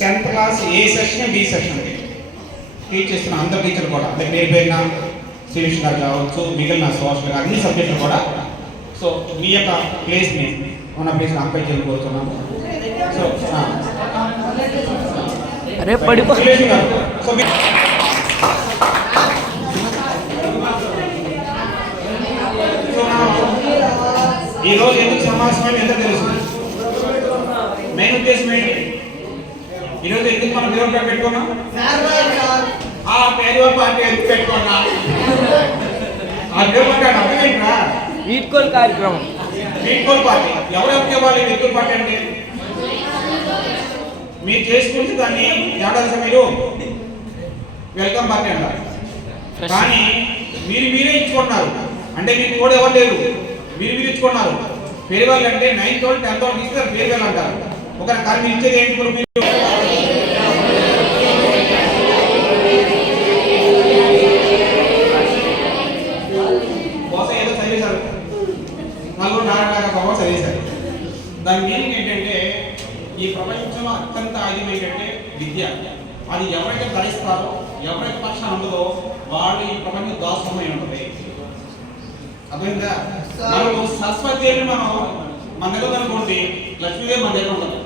10th class ఏ section B section teach చేస్తున్న అందరు టీచర్లు కూడా అంటే పేరు పేరున శ్రీవిష్ గారు కావచ్చు మిగిలిన సోషల్ అన్ని సబ్జెక్టులు కూడా సో మీ యొక్క ప్లేస్ని మన ప్లేస్ని ఆక్యుపై చేయాలని కోరుతున్నాము. సో సో ఈరోజు ఎందుకు సమావేశమైన ఎంత తెలుసు మెయిన్ ఉద్దేశం ఏంటి? ఈరోజు ఎందుకు మనం దేవుడు పెట్టుకున్నాం? ఆ పేరు పార్టీ ఎందుకు పెట్టుకున్నా? ఆ దేవుడు అర్థం ఏంట్రా? వీడ్కోల్ కార్యక్రమం. వీడ్కోల్ పార్టీ ఎవరెవరికి ఇవ్వాలి? వీడ్కోల్ పార్టీ అంటే మీరు చేసుకుంటే దాన్ని ఏడాది మీరు వెల్కమ్ పార్టీ అంటారు. కానీ మీరే ఇచ్చుకుంటున్నారు అంటే మీకు కూడా ఎవరు లేరు, మీరు ఇచ్చుకున్నారు. ఫేర్వెల్ అంటే 9th వాళ్ళు 10th వాళ్ళు తీసుకున్నారు ఫేర్వెల్ అంటారు. ఒక కానీ మీరు ఇచ్చేది ఏంటి? మీరు కోసం ఏదో చదివేశారు, నలుగురు నారాయణ బాబా చదివేశారు. దాని మీనింగ్ ఏంటంటే ఈ ప్రపంచంలో అత్యంత ఆయుధం ఏంటంటే విద్య. అది ఎవరైతే ధరిస్తారో ఎవరైతే పక్షాన్ని ఉండదో వాళ్ళు ఈ ప్రపంచం దాసమై ఉంటుంది. అర్థమైందా? మనం సరస్వతిదేవిని మన దగ్గర అనుకోండి, లక్ష్మీదేవి మన దగ్గర ఉండదు.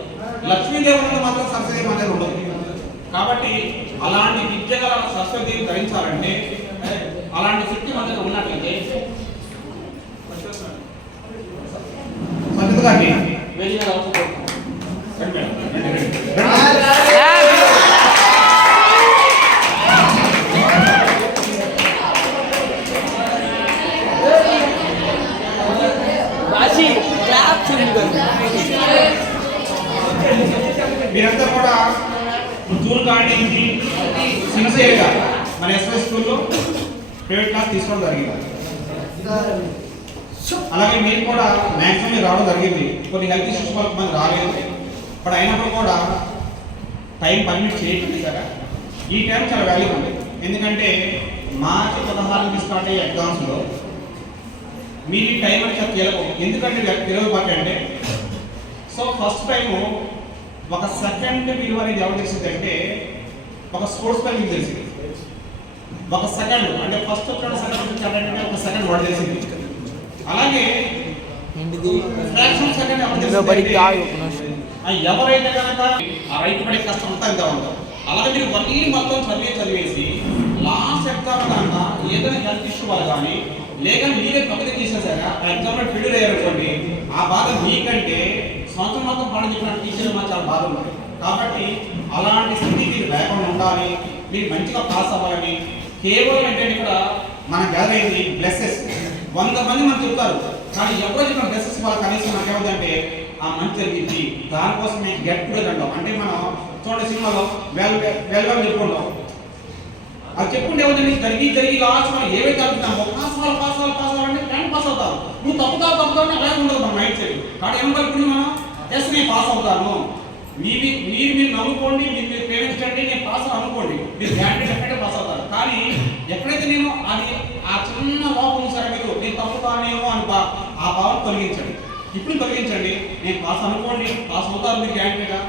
లక్ష్మీదేవి ఉన్నది మాత్రం సరస్వతిదేవి మన దగ్గర ఉండదు. కాబట్టి అలాంటి విద్య గల సరస్వతిదేవి ధరించాలంటే అలాంటి శక్తి మన దగ్గర ఉన్నట్లయితే మీరంతా కూడా జూన్ కానీ సిన్సియర్గా మన ఎస్ఎస్ స్కూల్లో ప్రైవేట్ క్లాస్ తీసుకోవడం జరిగింది. అలాగే మీరు కూడా మ్యాక్సిమం రావడం జరిగింది. కొన్ని హెల్త్ ఇష్యూస్ వల్ల మనకు రాలేదు. బట్ అయినప్పుడు కూడా టైం పర్మిట్ చేయట్లేదు కదా. ఈ టైం చాలా వాల్యూ ఉంది. ఎందుకంటే మార్చి 16 నుంచి స్టార్ట్ అయ్యే ఎగ్జామ్స్లో మీరు టైం అని చాలా కీలకం. ఎందుకంటే తెలియదు అంటే సో ఫస్ట్ టైము ఒక సెకండ్ విలువ అనేది ఎవరు తెలిసిందంటే ఒక స్పోర్ట్స్ మ్యాన్ మీకు తెలిసింది. ఒక సెకండ్ అంటే ఫస్ట్ సెకండ్ ఒక సెకండ్ వాడు తెలిసింది. అలాగే ఫ్రాక్షన్ సెకండ్ ఎవరైతే కనుక ఆ రైతు పడే కష్టం అంతా ఇంకా ఉంటాం. అలాగే మీరు మళ్ళీ మొత్తం చదివేసి లాస్ట్ ఎగ్జామ్ కనుక ఏదైనా హెల్త్ ఇష్యూ వల్ల కానీ లేక మీరే తొమ్మిది చేసినా సరే ఆ ఎగ్జామ్లో ఫెయిల్ అయ్యారనుకోండి, ఆ బాధ మీకంటే సంవత్సరం మొత్తం పాఠం చెప్పిన టీచర్లు మాకు చాలా బాధ ఉంటుంది. కాబట్టి అలాంటి స్థితి మీరు లేకుండా ఉండాలి, మీరు మంచిగా పాస్ అవ్వాలని కేవలం ఏంటంటే ఇక్కడ మన గ్యాదర్ అయింది బ్లెస్సెస్. 100 మంది మనకు చెప్తారు, కానీ ఎవరో చెప్పిన బ్లెస్సెస్ వాళ్ళ కనీసం నాకు ఏమంటే ఆ మంచి జరిగింది. దానికోసం మీకు గెట్ టుగెదర్ అంటాం. అంటే మనం చూడండి సినిమాలో వెల్గా చెప్పుకుంటాం. అది చెప్పుకుంటే ఏమవుతుంది? జరిగి లాస్ట్ మనం ఏవైతే అనుకుంటామో పాస్ అవ్వాలంటే టైం పాస్ అవుతారు. నువ్వు తప్పుతావు అని అలాగే ఉండదు మన మైండ్ సెట్. కాబట్టి ఏమనుకుంటుంది మనం ఎస్ నేను పాస్ అవుతాను. మీరు నమ్ముకోండి, మీరు ప్రేమించండి, నేను పాస్ అనుకోండి, మీరు గ్యారంటీ ఎక్కడైతే పాస్ అవుతారు. కానీ ఎక్కడైతే నేను అది ఆ చిన్న లోపం సరే మీరు నేను తప్పుతానేమో అని ఆ భావం తొలగించండి. ఇప్పుడు తొలగించండి, నేను పాస్ అనుకోండి, పాస్ అవుతారు మీరు గ్యారంటీగా.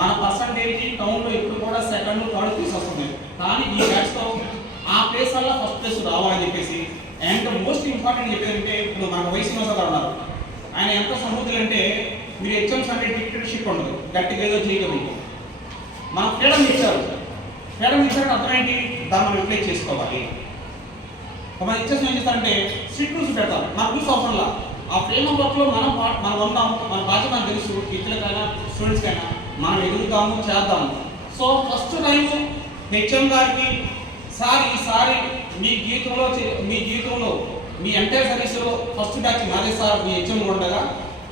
మన పర్సంటేజ్ టౌన్లో ఇప్పుడు కూడా సెకండ్ థర్డ్ తీసుకొస్తుంది. కానీ ఈ బ్యాచ్తో ఆ ప్లేస్ వల్ల ఫస్ట్ ప్లేస్ రావాలని చెప్పేసి. అండ్ మోస్ట్ ఇంపార్టెంట్ చెప్పేదంటే ఇప్పుడు మనకు వయసు గారు ఉన్నారు. ఆయన ఎంత సమృద్ధులు అంటే మీరు ఎగ్జామ్స్ అంటే డిక్టేటర్షిప్ ఉండదు, గట్టిగా ఏదో చేయగలరు. మనకు ఫ్రీడమ్ ఇచ్చారు అర్థం ఏంటి? దాన్ని మనం రిప్లేస్ చేసుకోవాలి. మన ఇచ్చేసి ఏం చేస్తారంటే స్ట్రిక్ట్ రూల్స్ పెడతారు. మనకు రూల్స్ అవసరంలా ఆ ఫ్రేమ్ ఆఫ్ వర్క్లో మనం ఉన్నాం. మన బాధ్యత మనకు తెలుసు, టీచర్లకైనా స్టూడెంట్స్కైనా మనం ఎదుగుతాము చేద్దాము. సో ఫస్ట్ టైము హెచ్ఎం గారికి సార్ ఈసారి మీ జీవితంలో మీ ఎంటైర్ సర్వీస్లో ఫస్ట్ బ్యాచ్ నాదే సార్, మీ హెచ్ఎం ఉండగా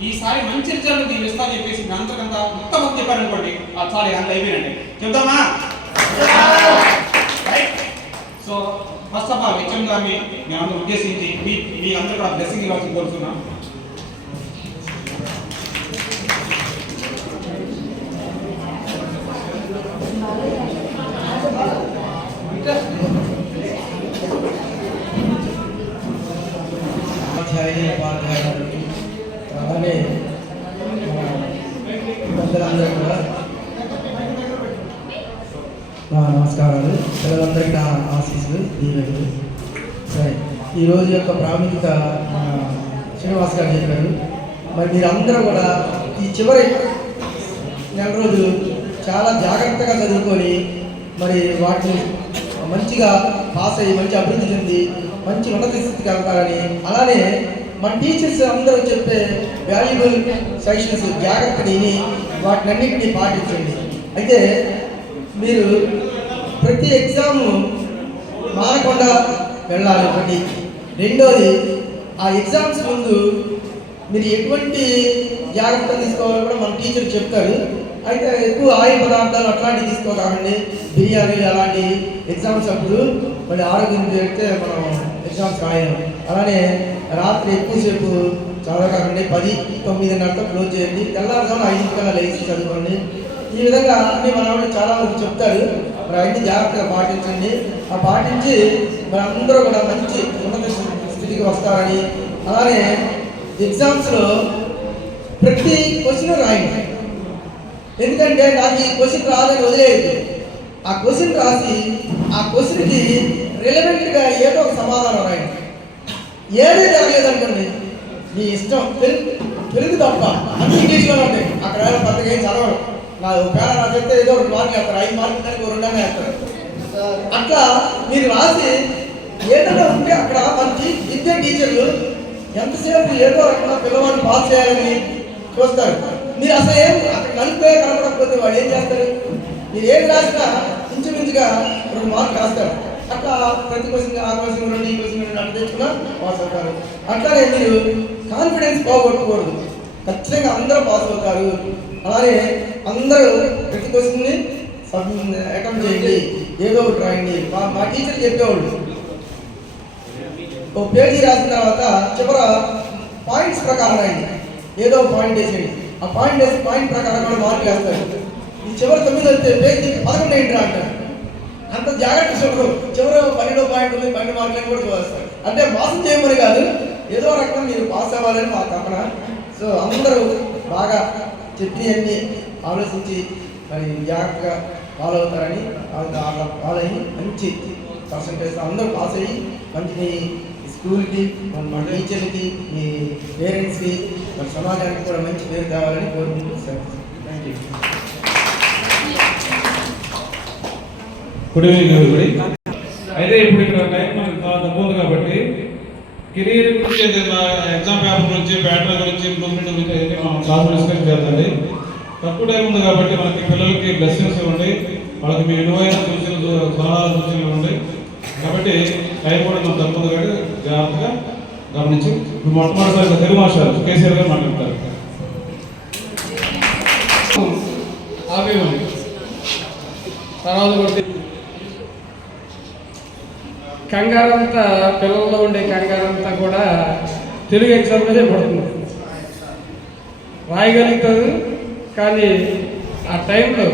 ఈసారి మంచి రిజల్ట్ నేను ఇస్తాను చెప్పేసి మీ అంతకంతా మొత్తం చెప్పారనుకోండి, చాలు అంత అయిపోయినండి చెప్తామా? So first of all HM గారిని మేము ఉద్దేశించి మీ అందరూ కూడా బ్లెస్సింగ్ ఇవ్వాల్సి కోరుతున్నాం. అలాగే పెద్దలందరూ కూడా నా నమస్కారాలు. పిల్లలందరికీ నా ఆశీస్సులు, దీవెనలు. సరే, ఈరోజు యొక్క ప్రాముఖ్యత మన శ్రీనివాస్ గారు చెప్పారు. మరి మీరందరూ కూడా ఈ చివరి నెల రోజులు చాలా జాగ్రత్తగా చదువుకొని మరి వాటిని మంచిగా పాస్ అయ్యి మంచి అభివృద్ధి చెంది మంచి ఉన్నత స్థితికి వెళ్తారని, అలానే మన టీచర్స్ అందరూ చెప్పే వాల్యుబుల్ సజెషన్స్ జాగ్రత్తని వాటినన్నింటినీ పాటించండి. అయితే మీరు ప్రతి ఎగ్జామ్ మానకుండా వెళ్ళాలి ఒకటి. రెండోది, ఆ ఎగ్జామ్స్ ముందు మీరు ఎటువంటి జాగ్రత్తలు తీసుకోవాలో కూడా మన టీచర్ చెప్తారు. అయితే ఎక్కువ ఆయిల్ పదార్థాలు అట్లాంటివి తీసుకోకండి, బిర్యానీ అలాంటి ఎగ్జామ్స్ అప్పుడు మళ్ళీ ఆరోగ్యం పెడితే మనం ఎగ్జామ్స్ రాయలేం. అలానే రాత్రి ఎక్కువసేపు చదవకండి, 10-9:30 క్లోజ్ చేయండి, తెల్లారుజామున 5 కల్లా లేచి చదువుకోండి. ఈ విధంగా అన్ని మన వాళ్ళు చాలా వరకు చెప్తారు. మరి అన్ని జాగ్రత్తగా పాటించండి. ఆ పాటించి మరి అందరూ కూడా మంచి ఉన్నత స్థితికి వస్తారని, అలానే ఎగ్జామ్స్లో ప్రతి క్వశ్చన్ రాయండి. ఎందుకంటే నాకు ఈ క్వశ్చన్ రాదని వదిలేదు, ఆ క్వశ్చన్ రాసి ఆ క్వశ్చన్కి రిలవెంట్గా ఏదో ఒక సమాధానం రాయండి. ఏదే జరగలేదనుకోండి, మీ ఇష్టం, తెలుగు తప్ప అన్ని ఇంగ్లీష్లోనే ఉంటాయి. అక్కడ పక్కగా ఏం చదవడం, నా ఒకవేళ నాకు చెప్తే ఏదో 2 మార్కులు వేస్తారు, 5 మార్కులు దానికి 2 అనే వేస్తారు. అట్లా మీరు రాసి ఏదైనా ఉంటే అక్కడ మంచి విద్యా టీచర్లు ఎంతసేపు ఏదో రకంగా పిల్లవాడిని పాస్ చేయాలని చూస్తారు. మీరు అసలు ఏం అక్కడ నలుపే కనపడకపోతే వాళ్ళు ఏం చేస్తారు? మీరు ఏం రాసినా ఇంచుమించుగా 2 మార్కులు రాస్తారు. అట్లా ప్రతి క్వశ్చన్ ఆ క్వశ్చన్ 2 ఈ క్వశ్చన్ 2 అట్లా తెచ్చుకున్నా పాస్ అవుతారు. అట్లానే మీరు కాన్ఫిడెన్స్ పోగొట్టకూడదు, ఖచ్చితంగా అందరూ పాస్ అవుతారు. అలానే అందరూ ప్రతి క్వశ్చన్ని అటెంప్ట్ చేయండి, ఏదో ఒకటి రాయండి. మా టీచర్ చెప్పేవాళ్ళు ఒక పేజీ రాసిన తర్వాత చివర పాయింట్స్ ప్రకారం రాయండి, ఏదో పాయింట్ వేసేయండి. ఆ పాయింట్ ప్రకారం కూడా మార్కులు వేస్తారు. ఈ చివరి 9 వస్తే పేజీ 11 ఏంటి అంటారు. అంత జాగ్రత్త చూడరు, చివరి 12 పాయింట్ ఉంది, 12 మార్కులని కూడా చూస్తారు. అంటే మోసం చేయమని కాదు, ఏదో రకంగా మీరు పాస్ అవ్వాలని మా తపన. సో అందరూ బాగా చెప్పినవన్నీ ఆలోచించి మరి జాగ్రత్తగా ఫాలో అవుతారని, ఫాలో అయ్యి మంచి పర్సంటేజ్ అందరూ పాస్ అయ్యి మంచి స్కూల్కి, మన టీచర్కి, మీ పేరెంట్స్కి, మన సమాజానికి కూడా మంచి పేరు కావాలని కోరుకుంటూ sir thank you. Good evening everybody. అయితే ఇప్పుడు ఇక్కడ టైం మనకి చాలా తక్కువ ఉంది కాబట్టి కెరీర్ గురించి ఏదైనా ఎగ్జామ్ పేపర్ గురించి, ప్యాటర్న్ గురించి, ఇంప్రూవ్మెంట్ గురించి అయితే మనం క్లాస్ డిస్కస్ చేద్దండి. తక్కువ టైం ఉంది కాబట్టి మనకి పిల్లలకి బ్లెస్సింగ్స్ ఇవ్వండి, వాళ్ళకి మీ విలువైన సూచనలు, సలహాలు, సూచనలు ఇవ్వండి. కాబట్టి టైం కూడా మనం తక్కువ ఉంది కాబట్టి జాగ్రత్తగా గమనించి ఇప్పుడు మొట్టమొదటిసారిగా తెలుగు మాస్టర్ కేసీఆర్ గారు మాట్లాడతారు. తర్వాత కంగారంతా, పిల్లల్లో ఉండే కంగారంతా కూడా తెలుగు ఎగ్జామ్ మీదే పడుతుంది. రాయగలుగుతారు కానీ ఆ టైంలో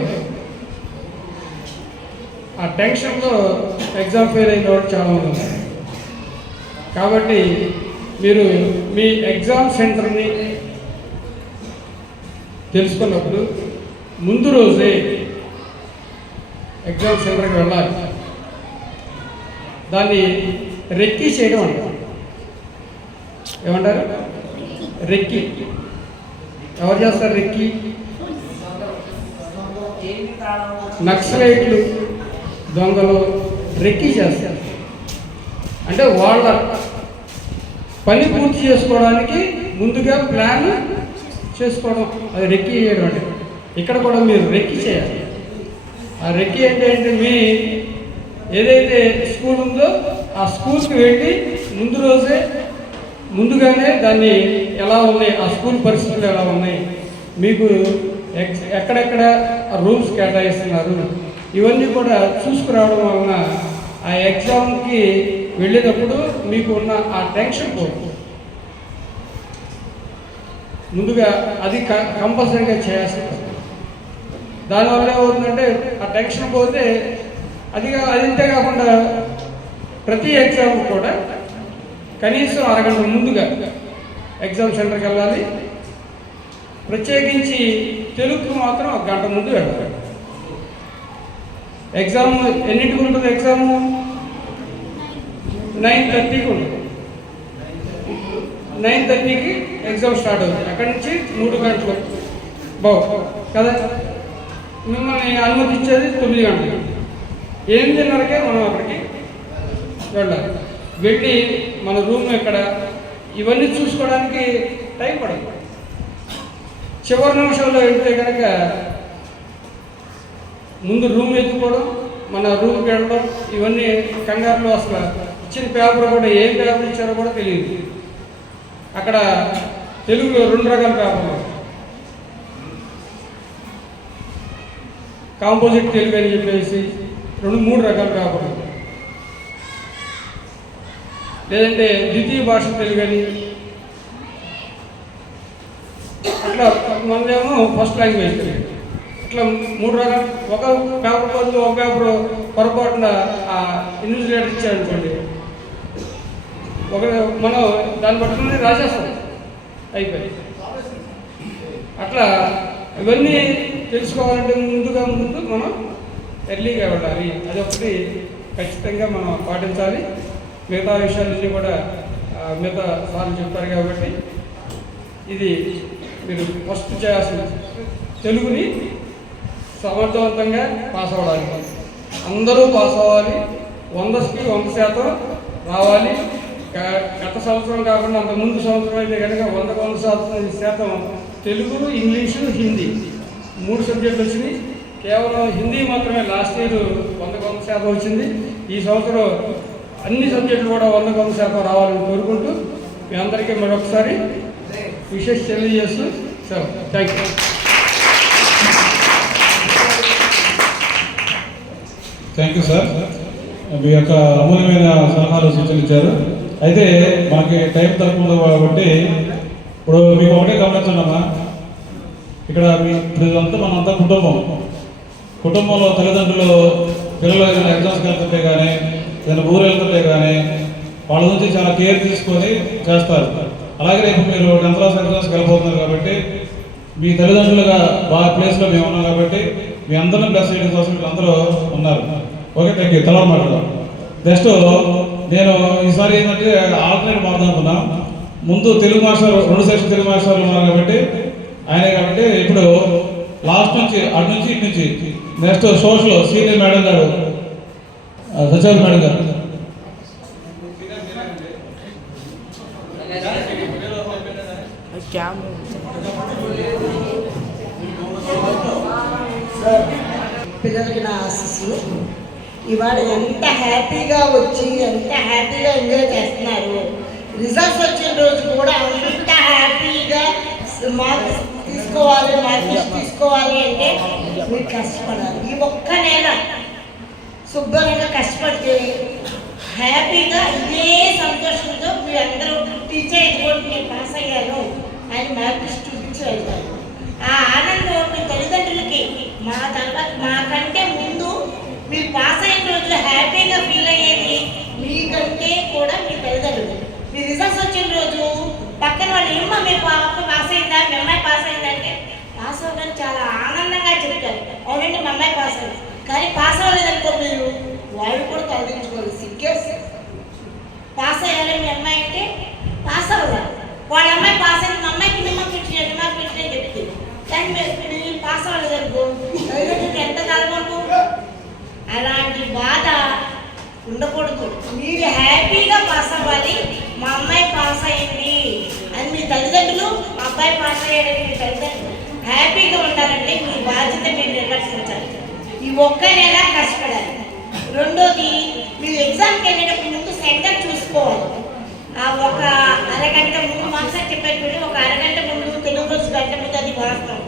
ఆ టెన్షన్లో ఎగ్జామ్ ఫెయిల్ అయిన వాడు చాలా ఉంది. కాబట్టి మీరు మీ ఎగ్జామ్ సెంటర్ని తెలుసుకున్నప్పుడు ముందు రోజే ఎగ్జామ్ సెంటర్కి వెళ్ళాలి. దాన్ని రెక్కీ చేయడం అంటారు. ఏమంటారు? రెక్కీ. ఎవరు చేస్తారు రెక్కీ? నక్సలైట్లు, దొంగలు రెక్కీ చేస్తారు. అంటే వాళ్ళ పని పూర్తి చేసుకోవడానికి ముందుగా ప్లాన్ చేసుకోవడం, అది రెక్కీ చేయడం. అంటే ఇక్కడ కూడా మీరు రెక్కీ చేయాలి. ఆ రెక్కీ ఏంటంటే మీ ఏదైతే స్కూల్ ఉందో ఆ స్కూల్కి వెళ్ళి ముందు రోజే ముందుగానే దాన్ని ఎలా ఉన్నాయి, ఆ స్కూల్ పరిస్థితులు ఎలా ఉన్నాయి, మీకు ఎక్కడెక్కడ రూమ్స్ కేటాయిస్తున్నారు, ఇవన్నీ కూడా చూసుకురావడం వలన ఆ ఎగ్జామ్కి వెళ్ళేటప్పుడు మీకు ఉన్న ఆ టెన్షన్ పోతుంది. ముందుగా అది కంపల్సరీగా చేయాల్సింది. దానివల్ల ఏమవుతుందంటే ఆ టెన్షన్ పోతే అది ఇంతే కాకుండా ప్రతి ఎగ్జామ్ కూడా కనీసం అరగంట ముందుగా ఎగ్జామ్ సెంటర్కి వెళ్ళాలి. ప్రత్యేకించి తెలుగుకు మాత్రం 1 గంట ముందు వెళ్ళాలి. ఎగ్జామ్ ఎన్నింటికి ఉంటుంది? ఎగ్జామ్ 9:30కి ఉంటుంది. 9:30కి ఎగ్జామ్ స్టార్ట్ అవుతుంది. అక్కడి నుంచి 3 గంటలు కదా. మిమ్మల్ని అనుమతించేది 9 గంటలు. 8:30కే మనం అక్కడికి వెళ్ళాలి. వెళ్ళి మన రూమ్ ఎక్కడ ఇవన్నీ చూసుకోవడానికి టైం పడదు. చివరి నిమిషంలో వెళ్తే కనుక ముందు రూమ్ ఎత్తుకోవడం, మన రూమ్కి వెళ్ళడం, ఇవన్నీ కంగారులో అసలు ఇచ్చిన పేపర్ కూడా ఏం పేపర్ ఇచ్చారో కూడా తెలియదు. అక్కడ తెలుగులో 2 రకాల పేపర్లు, కాంపోజిట్ తెలుగు అని చెప్పేసి 2-3 రకాల పేపర్లు, లేదంటే ద్వితీయ భాష తెలుగు అని, అట్లా మనదేమో ఫస్ట్ లాంగ్వేజ్ తెలుగు. ఇట్లా 3 రకాలు. ఒక పేపర్ బదులు ఒక పేపర్ పొరపాటున ఇన్విజిలేటర్ ఇచ్చారనుకోండి, మనం దాన్ని పట్టుకుని రాసేస్తాం, అయిపోయి. అట్లా ఇవన్నీ తెలుసుకోవాలంటే ముందు మనం ఎర్లీగా వెళ్ళాలి. అదొకటి ఖచ్చితంగా మనం పాటించాలి. మిగతా విషయాలన్నీ కూడా మిగతా సార్లు చెప్తారు కాబట్టి ఇది మీరు ఫస్ట్ చేయాల్సింది తెలుగుని సమర్థవంతంగా పాస్ అవ్వడానికి. అందరూ పాస్ అవ్వాలి, 100కి 100% రావాలి. గత సంవత్సరం కాకుండా అంత ముందు సంవత్సరం అయితే కనుక 100కి 100% తెలుగు, ఇంగ్లీషు, హిందీ 3 సబ్జెక్టులు వచ్చినాయి. కేవలం హిందీ మాత్రమే లాస్ట్ ఇయర్ 100కి 100% వచ్చింది. ఈ సంవత్సరం అన్ని సబ్జెక్టులు కూడా 100కి 100% రావాలని కోరుకుంటూ మీ అందరికీ మరొకసారి విశేష తెలియజేస్తూ sir thank you. Thank you sir. మీ యొక్క అమూల్యమైన సలహాలు సూచనలు ఇచ్చారు. అయితే మనకి టైం తక్కువ కాబట్టి ఇప్పుడు మీకు ఒకటే గమనించండమ్మా, ఇక్కడ ఇదంతా మనంతా కుటుంబంలో తల్లిదండ్రులు పిల్లలు ఏదైనా ఎగ్జామ్స్కి వెళ్తుంటే కానీ ఏదైనా ఊరు వెళ్తుంటే కానీ వాళ్ళ నుంచి చాలా కేర్ తీసుకొని చేస్తారు. అలాగే రేపు మీరు 10th క్లాస్ ఎగ్జామ్స్కి వెళ్ళిపోతున్నారు కాబట్టి మీ తల్లిదండ్రులుగా బాగా ప్లేస్లో మేము ఉన్నాం కాబట్టి మీ అందరినీ ప్లస్ చేయడం కోసం మీరు అందరూ ఉన్నారు. Okay, thank you. తర్వాత మాట్లాడదాం. నెక్స్ట్ నేను ఈసారి ఏంటంటే ఆల్టర్నేట్ మారుదాం అనుకున్నాం. ముందు తెలుగు మాస్టర్ 2 సెక్షన్ తెలుగు మాస్టర్లు ఉన్నారు కాబట్టి ఆయనే కాబట్టి ఇప్పుడు లాస్ట్ నుంచి అటు నుంచి ఇటు నుంచి నెక్స్ట్ సోషల్ సీనియర్ మేడం గారు సత్యవతి మేడం గారు. పిల్లలకి నా ఆశీస్సులు. ఇవాళ ఎంత హ్యాపీగా వచ్చి ఎంత హ్యాపీగా ఎంజాయ్ చేస్తున్నారు. రిజల్ట్స్ వచ్చిన రోజు కూడా అంత హ్యాపీగా మార్క్స్ తీసుకోవాలి అంటే మీరు కష్టపడాలి. ఈ ఒక్క నెల శుభ్రంగా కష్టపడితే హ్యాపీగా ఇదే సంతోషంతో మీరు అందరూ టీచర్ ఎటువంటి నేను పాస్ అయ్యాను అని మార్క్స్ చూపించి వెళ్తారు. ఆ ఆనందం మీ తల్లిదండ్రులకి మా తర్వాత మాకంటే ముందు మీరు పాస్ అయిన రోజులు హ్యాపీగా ఫీల్ అయ్యేది మీకంటే కూడా మీ తల్లిదండ్రులు. మీ రిజల్ట్స్ వచ్చిన రోజు పక్కన వాళ్ళు ఏమో మీ పాప పాస్ అయిందా, మీ అమ్మాయి పాస్ అయిందంటే పాస్ అవ్వడానికి చాలా ఆనందంగా చెప్తారు. అవునండి మా అమ్మాయి పాస్ అయింది. కానీ పాస్ అవ్వలేదనుకో మీరు వాళ్ళు కూడా తొలగించుకోవాలి. సిగ్గేసి పాస్ అయ్యాలి మీ అమ్మాయి అంటే పాస్ అవ్వాలి. వాళ్ళ అమ్మాయి పాస్ అయింది, మా అమ్మాయికి నిమ్మకి పెట్టిన చెప్తుంది. కానీ మీరు పాస్ అవ్వలేదనుకో ఎంత కలగొంటూ అలాంటి బాధ ఉండకూడదు. మీరు హ్యాపీగా పాస్ అవ్వాలి. మా అమ్మాయి పాస్ అయింది అని మీ తల్లిదండ్రులు, మా అబ్బాయి పాస్ అయ్యాడని మీ తల్లిదండ్రులు హ్యాపీగా ఉండాలంటే మీ బాధ్యత మీరు నిర్వర్తించాలి. ఈ ఒక్క నెల కష్టపడాలి. రెండోది, మీరు ఎగ్జామ్కి వెళ్ళేటప్పుడు ముందు సెంటర్ చూసుకోవాలి. ఆ ఒక అరగంట ముందు మాస్టర్ చెప్పేటప్పుడు ఒక అరగంట ముందు తెలుగు రోజు గంట ముందు అది వాడతాం.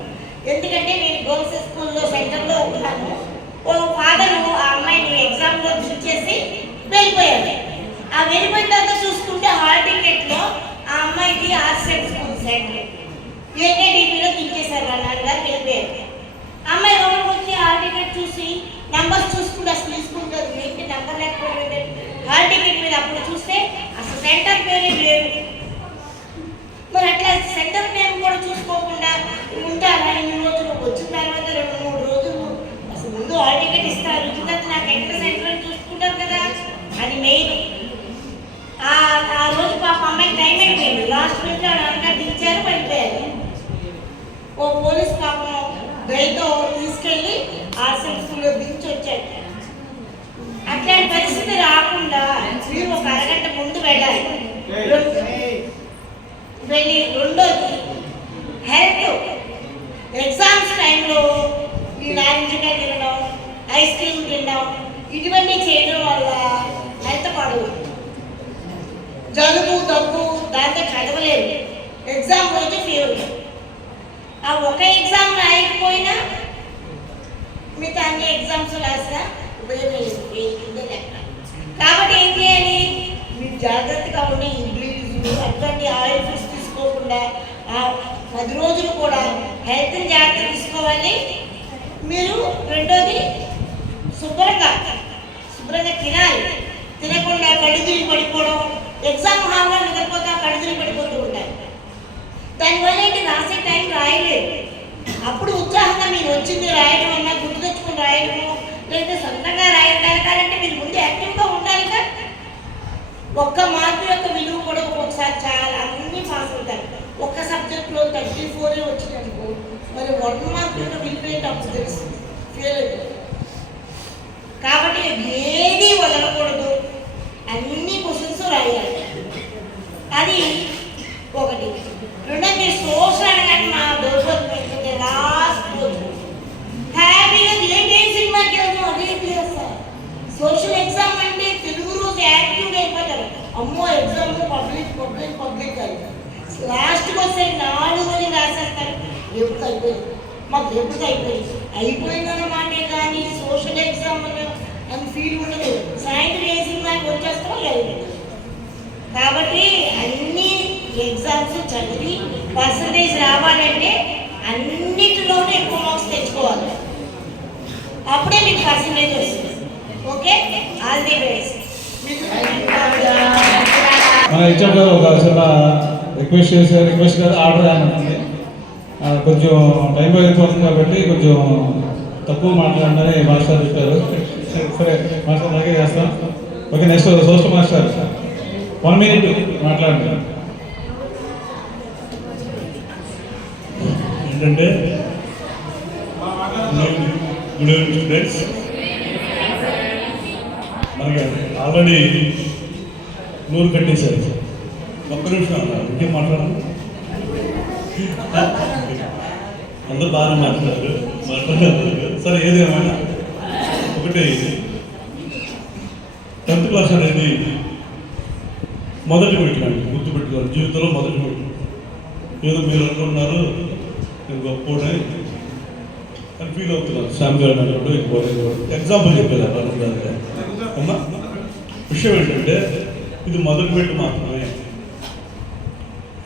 ఎందుకంటే నేను గర్ల్స్ స్కూల్లో సెంటర్లో ఉన్నాను. ఓ ఫాదరు ఆ అమ్మాయిని ఎగ్జామ్లో చూసేసి వెళ్ళిపోయారు. ఆ వెళ్ళిపోయిన తర్వాత చూసుకుంటే హాల్ టికెట్లో ఆ అమ్మాయికి ఆర్ట్స్ స్కూల్ సెంటర్ ఏకేడీపీలో దించేశారు. వాళ్ళ నాన్నగారు వెళ్ళిపోయారు. అమ్మాయి లోపలికి వచ్చి హాల్ టికెట్ చూసి నెంబర్స్ చూసుకుంటే అసలు తీసుకుంటారు. ఏంటి నెంబర్ లేకపోతే హాల్ టికెట్ మీద అప్పుడు చూస్తే అసలు సెంటర్ పేరే లేదు. మరి అట్లా సెంటర్ పేరు కూడా చూసుకోకుండా ఉంటారా ఇన్ని రోజులు? పాప అమ్మాయికి టైం అయిపోయింది. లాస్ట్ మినిట్లో అంతా దించారు, పడిపోయారు. ఓ పోలీస్ పాపం దయతో తీసుకెళ్ళి ఆర్సెల్ స్కూల్లో దించి వచ్చాడు. అట్లాంటి పరిస్థితి రాకుండా మీరు ఒక అరగంట ముందు వెళ్ళాలి. వెళ్ళి రెండోది హెల్త్. ఎగ్జామ్స్ టైంలో ఈ నారింజకాయ తినడం, ఐస్ క్రీమ్ తినడం, ఇటువంటి చేయడం వల్ల హెల్త్ పాడు. జలుబు దగ్గు దాంతో చదవలేదు. ఎగ్జామ్ రోజు ఫీవర్. ఆ ఒక ఎగ్జామ్ రాయకపోయినా మిగతా అన్ని ఎగ్జామ్స్ రాసినా ఉపయోగం లెక్క. కాబట్టి ఏం చేయాలి, మీరు జాగ్రత్తగా ఉండి ఇడ్లీలు అట్లాంటి ఆయిల్ ఫుడ్స్ తీసుకోకుండా 10 రోజులు కూడా హెల్త్ని జాగ్రత్త తీసుకోవాలి. మీరు రెండోది శుభ్రంగా తినాలి. తినకుండా కళ్ళు తిరిగి పడిపోవడం, ఎగ్జామ్ హాల్లో నిద్రపోతా కళ్ళు తిరిగి పడిపోతూ ఉంటారు. దానివల్ల ఏంటి, రాసే టైం రాయలేదు. అప్పుడు ఉత్సాహంగా మీరు వచ్చింది రాయడం అన్నా, గుర్తు తెచ్చుకుని రాయడము, లేదా సొంతంగా రాయడాలంటే మీరు ముందు యాక్టివ్గా ఉండాలిగా. ఒక్క మార్పు యొక్క విలువ కూడా ఒక్కొక్కసారి చాలా అన్ని పాస్ అవుతారు. ఒక్క సబ్జెక్ట్లో 34 వచ్చినప్పుడు మరి 1 మార్క్ యొక్క విలువ ఏంటి అప్పుడు తెలుస్తుంది, ఫెయిల్ అవుతుంది. కాబట్టి ఏది వదలకూడదు, అన్ని క్వశ్చన్స్ రాయాలి. అది ఒకటి. రెండోది సోషల్ అనగానే మా దొరికిపోతుంది లాస్ట్ రోజు హ్యాపీగా ఏంటి సినిమాకి వెళ్తాం అదే సార్. సోషల్ ఎగ్జామ్ అంటే తెలుగు రోజు యాక్టివ్గా అయిపోతారు. అమ్మో ఎగ్జామ్ పబ్లిక్ అది లాస్ట్కి వస్తే 4 రోజులు రాసేస్తారు. ఎప్పుడు అయిపోయింది, మాకు ఎప్పుడు అయిపోయిందన్నమాటే కానీ సోషల్ ఎగ్జామ్ అని ఫీల్ ఉండదు. సాయంత్రం ఏ సినిమాకి వచ్చేస్తామో లేదు. కాబట్టి అన్ని ఎగ్జామ్స్ చదివి పర్సంటేజ్ రావాలంటే అన్నిటిలోనూ ఎక్కువ మార్క్స్ తెచ్చుకోవాలి. అప్పుడే మీకు పర్సంటేజ్ వస్తుంది. Okay, all the best. మన హెచ్ఎం గారు ఒక చిన్న రిక్వెస్ట్ గారు ఆర్డర్ అనుకుంది. కొంచెం టైం అయిపోతుంది కాబట్టి కొంచెం తక్కువ మాట్లాడమని మాస్టర్ చెప్పారు. సరే మాస్టర్ అలాగే చేస్తాం. Okay, next social master 1 minute మాట్లాడండి. ఏంటంటే గుడ్ ఈవినింగ్ స్టూడెంట్స్. మనకి ఆల్రెడీ 100 కట్టేశారు. ఒక్క నిమిషం అన్నారు, ఇంకేం మాట్లాడాలి. అందరూ బాగానే మాట్లాడారు. సరే, ఏదేమైనా ఒకటి 10th క్లాస్ అనేది మొదటి పెట్టినాడు, గుర్తుపెట్టుకోవాలి. జీవితంలో మొదటి పెట్టి ఏదో మీరు అనుకుంటున్నారు నేను గొప్పనే అని ఫీల్ అవుతున్నారు. శ్యామ్ గారు అన్నప్పుడు ఎగ్జాంపుల్ చెప్పేదాన్ని అనుకుంటారు. అమ్మా, విషయం ఏంటంటే ఇది మొదటి మెట్టు మాత్రమే.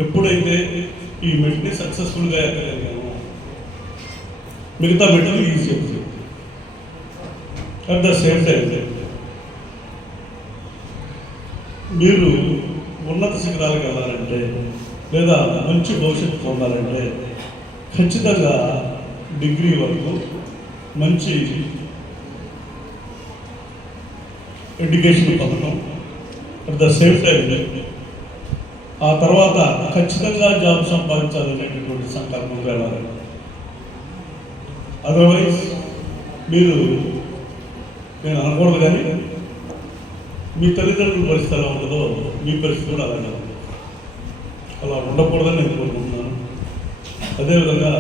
ఎప్పుడైతే ఈ మెట్ని సక్సెస్ఫుల్గా ఎక్కగలిగామో మిగతా మెట్లు ఈజీ అవుతుంది. అట్ ద సేమ్ టైం మీరు ఉన్నత శిఖరాలకు వెళ్ళాలంటే లేదా మంచి భవిష్యత్తు పొందాలంటే ఖచ్చితంగా డిగ్రీ వరకు మంచి ఎడ్యుకేషన్ పొందడం, అట్ ద సేమ్ టైం ఆ తర్వాత ఖచ్చితంగా జాబ్ సంపాదించాలనేటటువంటి సంకల్పం వెళ్ళాలి. అదర్వైజ్ మీరు, నేను అనకూడదు కానీ మీ తల్లిదండ్రుల పరిస్థితి ఎలా ఉంటుందో మీ పరిస్థితి కూడా అలాగే ఉంది. అలా ఉండకూడదని నేను కోరుకుంటున్నాను. అదేవిధంగా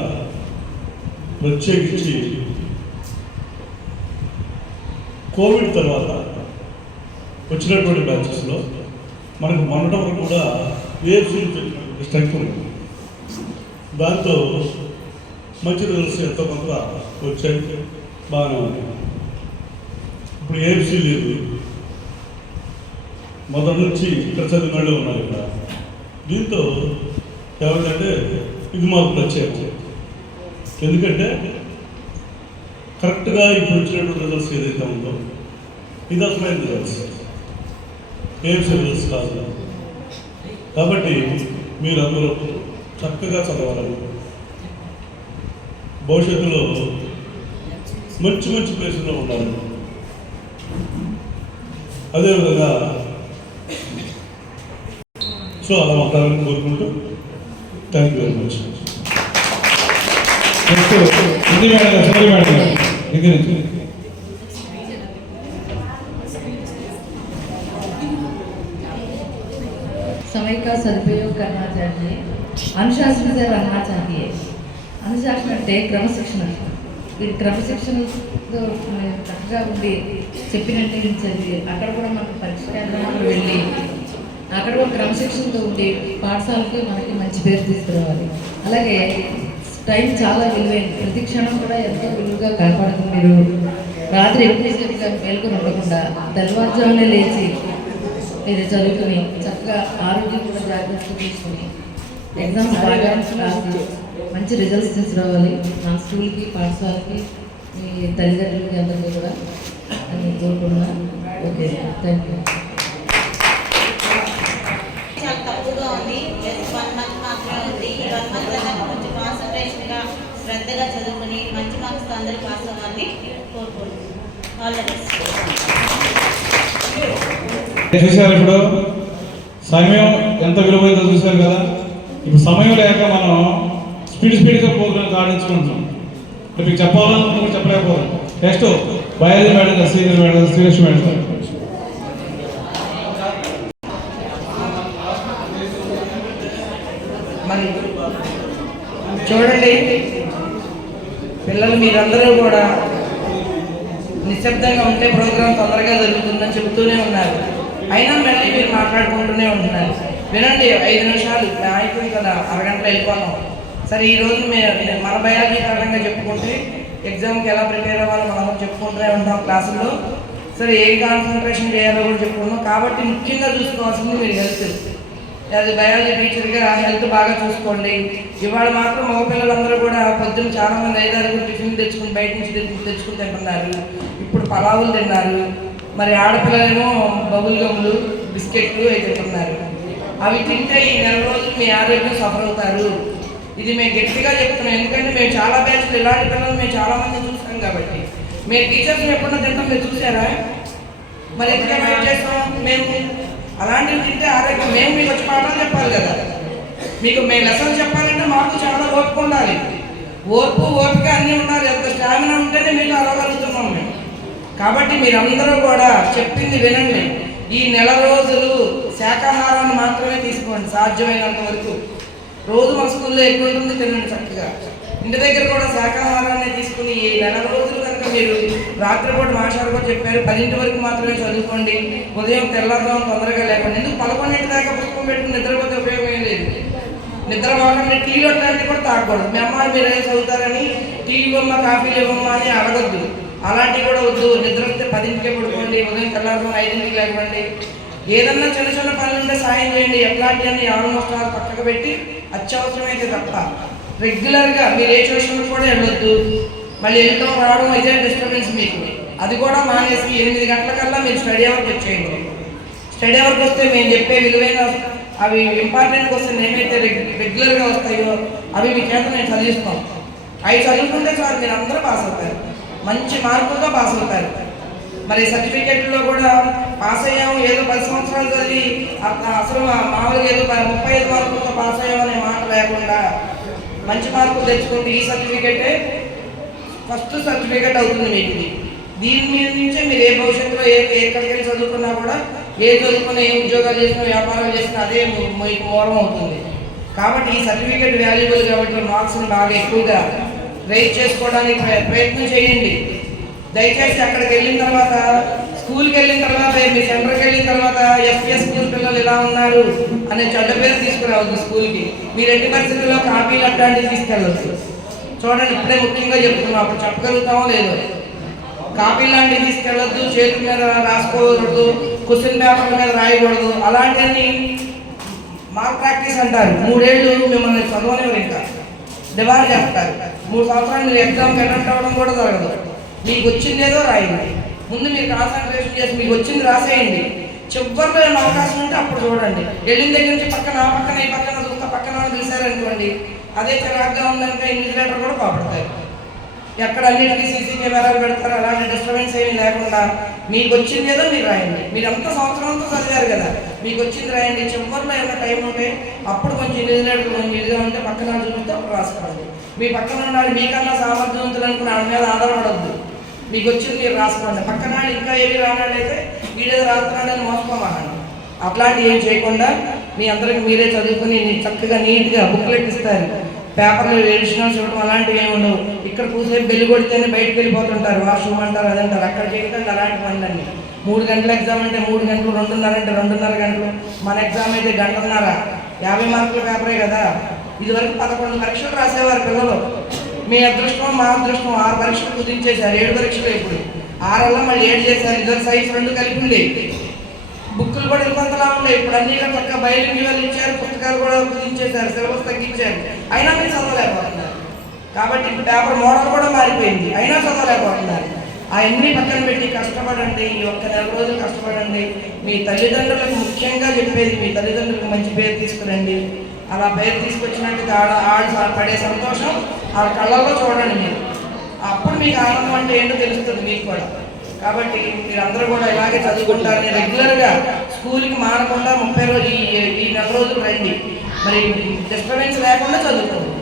ప్రత్యేకించి కోవిడ్ తర్వాత వచ్చినటువంటి బ్యాచెస్లో మనకు మొన్నటి వరకు కూడా ఏఎఫ్సీ స్ట్రెంగ్త్ ఉంది. దాంతో మంచి రిజల్ట్స్ ఎంతో కొంత వచ్చాయి, బాగానే ఉంది. ఇప్పుడు ఏఎఫ్సీ లేదు, మొదటి నుంచి ఇక్కడ చదివిన వాళ్ళు ఉన్నారు ఇక్కడ. దీంతో ఏమంటే ఇది మాకు ప్రత్యేకం. ఎందుకంటే కరెక్ట్గా ఇప్పుడు వచ్చినటువంటి రిజల్ట్స్ ఏదైతే ఉందో ఇది అసలైన రిజల్ట్స్, ఏఎఫ్సీ రిజల్ట్స్ కాదు. కాబట్టి మీరు అందరూ చక్కగా చదవాలని, భవిష్యత్తులో మంచి మంచి ప్లేసుల్లో ఉండాలి. అదేవిధంగా సో అలా ఉంటారని కోరుకుంటూ థ్యాంక్ యూ వెరీ మచ్. समय का सदुपयोग करना चाहिए, अनुशासन से रहना चाहिए. అనుశాసన అంటే క్రమశిక్షణ. వీడి క్రమశిక్షణతో చక్కగా ఉండి చెప్పినట్టు చదివి అక్కడ కూడా మనకు పరీక్ష కేంద్రాలకు వెళ్ళి అక్కడ కూడా క్రమశిక్షణతో ఉండి పాఠశాలకి మనకి మంచి పేరు తీసుకురావాలి. అలాగే టైం చాలా విలువైంది. ప్రతి క్షణం కూడా ఎంతో విలువగా కాపాడుకుని మీరు రాత్రి ఎక్కువసేపుగా మేల్కొని ఉండకుండా తెల్లవారుజామునే లేచి మీరు చదువుకుని చక్కగా ఆరోగ్యం కూడా జాగ్రత్తగా తీసుకుని ఎగ్జామ్స్ బాగా రాసి మంచి రిజల్ట్స్ తీసుకురావాలి. నా స్కూల్కి పాఠశాలకి మీ తల్లిదండ్రులకి అందరికీ కూడా నేను కోరుకుంటున్నాను. Okay, thank you. చాలా తక్కువగా ఉంది. జస్ట్ 1 month మాత్రమే ఉంది. ఈ 1 month లో కొంచెం కాన్సన్ట్రేషన్గా శ్రద్ధగా చదువుకుని మంచి మార్క్స్ అందరూ పాస్ అవ్వాలని కోరుకుంటున్నాను. All the best. చూశారు ఇప్పుడు సమయం ఎంత విలువైందో చూశారు కదా. ఇప్పుడు సమయం లేక మనం స్పీడ్గా ప్రోగ్రామ్ ఆడించుకుంటాం. మీకు చెప్పాలని చెప్పలేకపోతాం. Next biology madam, senior madam, Srilakshmi madam. మరి చూడండి పిల్లలు మీరందరూ కూడా నిశ్శబ్దంగా ఉంటే ప్రోగ్రాం తొందరగా జరుగుతుందని చెబుతూనే ఉన్నారు. అయినా మళ్ళీ మీరు మాట్లాడుకుంటూనే ఉంటున్నారు. వినండి, 5 నిమిషాలు అయిపోయింది కదా, అరగంటలో వెళ్ళిపోతాం. సరే, ఈరోజు మన బయాలజీ కారణంగా చెప్పుకుంటే ఎగ్జామ్కి ఎలా ప్రిపేర్ అవ్వాలో మనం చెప్పుకుంటూనే ఉంటాం క్లాసుల్లో. సరే, ఏం కాన్సన్ట్రేషన్ చేయాలో కూడా చెప్పుకున్నాం. కాబట్టి ముఖ్యంగా చూసుకోవాల్సింది మీరు హెల్త్. అది బయాలజీ టీచర్గా హెల్త్ బాగా చూసుకోండి. ఇవాళ మాత్రం మగపిల్లలందరూ కూడా పొద్దున్న చాలామంది 5-6 టిఫిన్ తెచ్చుకుని బయట నుంచి తెచ్చుకుని తింటున్నారు. ఇప్పుడు పలావులు తిన్నారు. మరి ఆడపిల్లలేమో బబుల్ గమ్ములు, బిస్కెట్లు అవి తింటున్నారు. అవి తింటే ఈ 4 రోజులు మీ ఆరోగ్యం సఫర్ అవుతారు. ఇది మేము గట్టిగా చెప్తున్నాం. ఎందుకంటే మేము చాలా బ్యాచ్లు ఇలాంటి పిల్లలు మేము చాలామంది చూస్తాం కాబట్టి. మేము టీచర్స్ ఎప్పుడన్నా తింటాం, మీరు చూసారా? మరి ఎందుకు అవాయిడ్ చేస్తాం? మేము అలాంటివి తింటే ఆరోగ్యం. మేము మీకు వచ్చి పాఠాలు చెప్పాలి కదా. మీకు మేము లెసన్ చెప్పాలంటే మాకు చాలా ఓపిక ఉండాలి. ఓపిక అన్నీ ఉండాలి. ఎంత స్టామినా ఉంటేనే మీకు అరవగలుగుతున్నాం మేము. కాబట్టి మీరందరూ కూడా చెప్పింది వినండి. ఈ 4 రోజులు శాకాహారాన్ని మాత్రమే తీసుకోండి సాధ్యమైనంత వరకు. రోజు మన స్కూల్లో ఎక్కువ ఉంటుంది, తినండి చక్కగా. ఇంటి దగ్గర కూడా శాకాహారాన్ని తీసుకుని ఈ 4 రోజులు కనుక మీరు రాత్రిపూట మాస్టర్ కూడా చెప్పారు 10 వరకు మాత్రమే చదువుకోండి. ఉదయం తెల్లారుదాం తొందరగా లేకుండా. ఎందుకు 11 దాకా పుస్తకం పెట్టుకుని నిద్రపోతే ఉపయోగం ఏం లేదు. నిద్ర బాగుంటే టీలు అట్లాంటివి కూడా తాగకూడదు. మీ అమ్మ మీరు ఏం చదువుతారని టీ ఇవ్వమ్మా, కాఫీలు ఇవ్వమ్మా అని అడగద్దు. అలాంటివి కూడా వద్దు. నిద్ర వస్తే 10కే పడుకోండి. ఉదయం తెల్లారుదాం 5కి లేకండి. ఏదన్నా చిన్న పనులు ఉంటే సాయం చేయండి. ఎట్లాంటివన్నీ ఆల్మోస్ట్ పక్కకు పెట్టి అత్యవసరమైతే తప్ప రెగ్యులర్గా మీరు ఏ ట్యూషన్కి కూడా వెళ్ళొద్దు. మళ్ళీ వెళ్ళటం రావడం ఇదే డిస్టర్బెన్స్ మీకు. అది కూడా మానేసి 8 గంటలకల్లా మీరు స్టడీ అవర్కి వచ్చేయండి. స్టడీ అవర్కి వస్తే మేము చెప్పే విలువైన అవి ఇంపార్టెంట్ క్వశ్చన్ ఏమైతే రెగ్యులర్గా వస్తాయో అవి మీ చేత నేను చదివిస్తాం. అవి చదువుకుంటే చాలు, మీరు అందరూ పాస్ అవుతారు. మంచి మార్కులతో పాస్ అవుతారు. మరి సర్టిఫికెట్లో కూడా పాస్ అయ్యాము ఏదో 10 సంవత్సరాలు చదివి అసలు మామూలుగా ఏదో 35 మార్కులతో పాస్ అయ్యామనే మాట లేకుండా మంచి మార్కులు తెచ్చుకుంటే ఈ సర్టిఫికెటే ఫస్ట్ సర్టిఫికెట్ అవుతుంది మీకు. దీని మీద నుంచే మీరు ఏ భవిష్యత్తులో ఎక్కడికి వెళ్ళి చదువుకున్నా కూడా, ఏ చదువుకున్నా, ఏ ఉద్యోగాలు చేసినా, వ్యాపారాలు చేసినా అదే మీకు మూలం అవుతుంది. కాబట్టి ఈ సర్టిఫికెట్ వాల్యుబుల్ కాబట్టి మార్క్స్ని బాగా ఎక్కువగా రైజ్ చేసుకోవడానికి ప్రయత్నం చేయండి. దయచేసి అక్కడికి వెళ్ళిన తర్వాత, స్కూల్కి వెళ్ళిన తర్వాత, మీ సెంటర్కి వెళ్ళిన తర్వాత ఎఫ్ఎస్ స్కూల్ పిల్లలు ఇలా ఉన్నారు అనే చెడ్డ పేరు తీసుకురావద్దు స్కూల్కి. మీరు ఎట్టి పరిస్థితుల్లో కాపీలు అట్లాంటివి తీసుకెళ్ళవచ్చు. చూడండి, ఇప్పుడే ముఖ్యంగా చెప్తున్నాం, అప్పుడు చెప్పగలుగుతామో లేదో. కాపీలు లాంటివి తీసుకెళ్ళొద్దు, చేతుల మీద రాసుకోకూడదు, క్వశ్చన్ పేపర్ల మీద రాయకూడదు. అలాంటివన్నీ మార్క్ ప్రాక్టీస్ అంటారు. 3 ఏళ్ళు మిమ్మల్ని చదవలేరు, ఇంకా డిబార్ చేస్తారు. 3 సంవత్సరాలు మీరు ఎగ్జామ్కి అటెండ్ అవ్వడం కూడా జరగదు. మీకు వచ్చిందేదో రాయండి. ముందు మీరు కాన్సన్ట్రేషన్ చేసి మీకు వచ్చింది రాసేయండి. చివరిలో ఏమైనా అవకాశం ఉంటే అప్పుడు చూడండి. వెళ్ళిన దగ్గర నుంచి పక్కన ఈ పక్కన చూస్తా, పక్కన చూసారనుకోండి, అదే చిరాగ్గా ఉందనుక ఇన్విజిలేటర్ కూడా కోపడతారు. ఎక్కడ అన్నిటికీ సీసీ కెమెరాలు పెడతారు. అలాంటి డిస్టర్బెన్స్ ఏమీ లేకుండా మీకు వచ్చిందేదో మీరు రాయండి. మీరు అంత సంవత్సరంతో చదివారు కదా, మీకు వచ్చింది రాయండి, చివరిలో ఏమైనా టైం ఉంటే అప్పుడు కొంచెం ఇన్విజిలేటర్ కొంచెం ఇదిగా ఉంటే పక్కన చూపిస్తే అప్పుడు రాసుకోండి. మీ పక్కన ఉన్నాడు మీకన్నా సామర్థ్యవంతులు అనుకుని ఆడ మీద ఆధారపడద్దు, మీకు వచ్చింది మీరు రాసుకోండి. పక్కన ఇంకా ఏవి రానాడైతే వీడేదో రాస్తున్నాడని మోసపోమానండి. అట్లాంటివి ఏం చేయకుండా మీ అందరికి మీరే చదువుకుని చక్కగా నీట్గా బుక్లెట్ ఇస్తారు, పేపర్లు ఎడిషనల్స్ ఇవ్వడం అలాంటివి ఏమి ఉండవు. ఇక్కడ కూసేపు బెల్లి కొడితేనే బయటకు వెళ్ళిపోతుంటారు, వాష్రూమ్ అంటారు అదంటారు. అక్కడ చేయకండి అలాంటి పనులన్నీ. 3 గంటల ఎగ్జామ్ అంటే 3 గంటలు, 2:30 అంటే 2:30 గంటలు. మన ఎగ్జామ్ అయితే 1.5 గంటల, 50 మార్కుల పేపరే కదా. ఇదివరకు 11 పరీక్షలు రాసేవారు పిల్లలు. మీ అదృష్టం మా అదృష్టం 6 పరీక్షలు కుదించేశారు, 7 పరీక్షలు. ఇప్పుడు 6 మళ్ళీ 7 చేశారు. ఇద్దరు సైన్స్ 2 కలిపి ఉండే, బుక్కులు కూడా ఇంకొంతలా ఉండే. ఇప్పుడు అన్నీ చక్కగా బయలుదేరి ఇచ్చారు, పుస్తకాలు కూడా కుదించేశారు, సిలబస్ తగ్గించారు. అయినా మీరు చదవలేకపోతున్నారు. కాబట్టి ఇప్పుడు పేపర్ మోడల్ కూడా మారిపోయింది, అయినా చదవలేకపోతున్నారు. అవన్నీ పక్కన పెట్టి కష్టపడండి. ఈ ఒక్క 4 రోజులు కష్టపడండి. మీ తల్లిదండ్రులకు ముఖ్యంగా చెప్పేది, మీ తల్లిదండ్రులకు మంచి పేరు తీసుకురండి. అలా పేరు తీసుకొచ్చినట్టు ఆడ పడే సంతోషం వాళ్ళ కళ్ళల్లో చూడండి మీరు. అప్పుడు మీకు ఆనందం అంటే ఏంటో తెలుస్తుంది మీకు కూడా. కాబట్టి మీరందరూ కూడా ఇలాగే చదువుకుంటారని రెగ్యులర్గా స్కూల్కి మానకుండా 30 రోజులు ఈ 4 రోజులు రండి. మరి డిస్టర్బెన్స్ లేకుండా చదువుకోండి.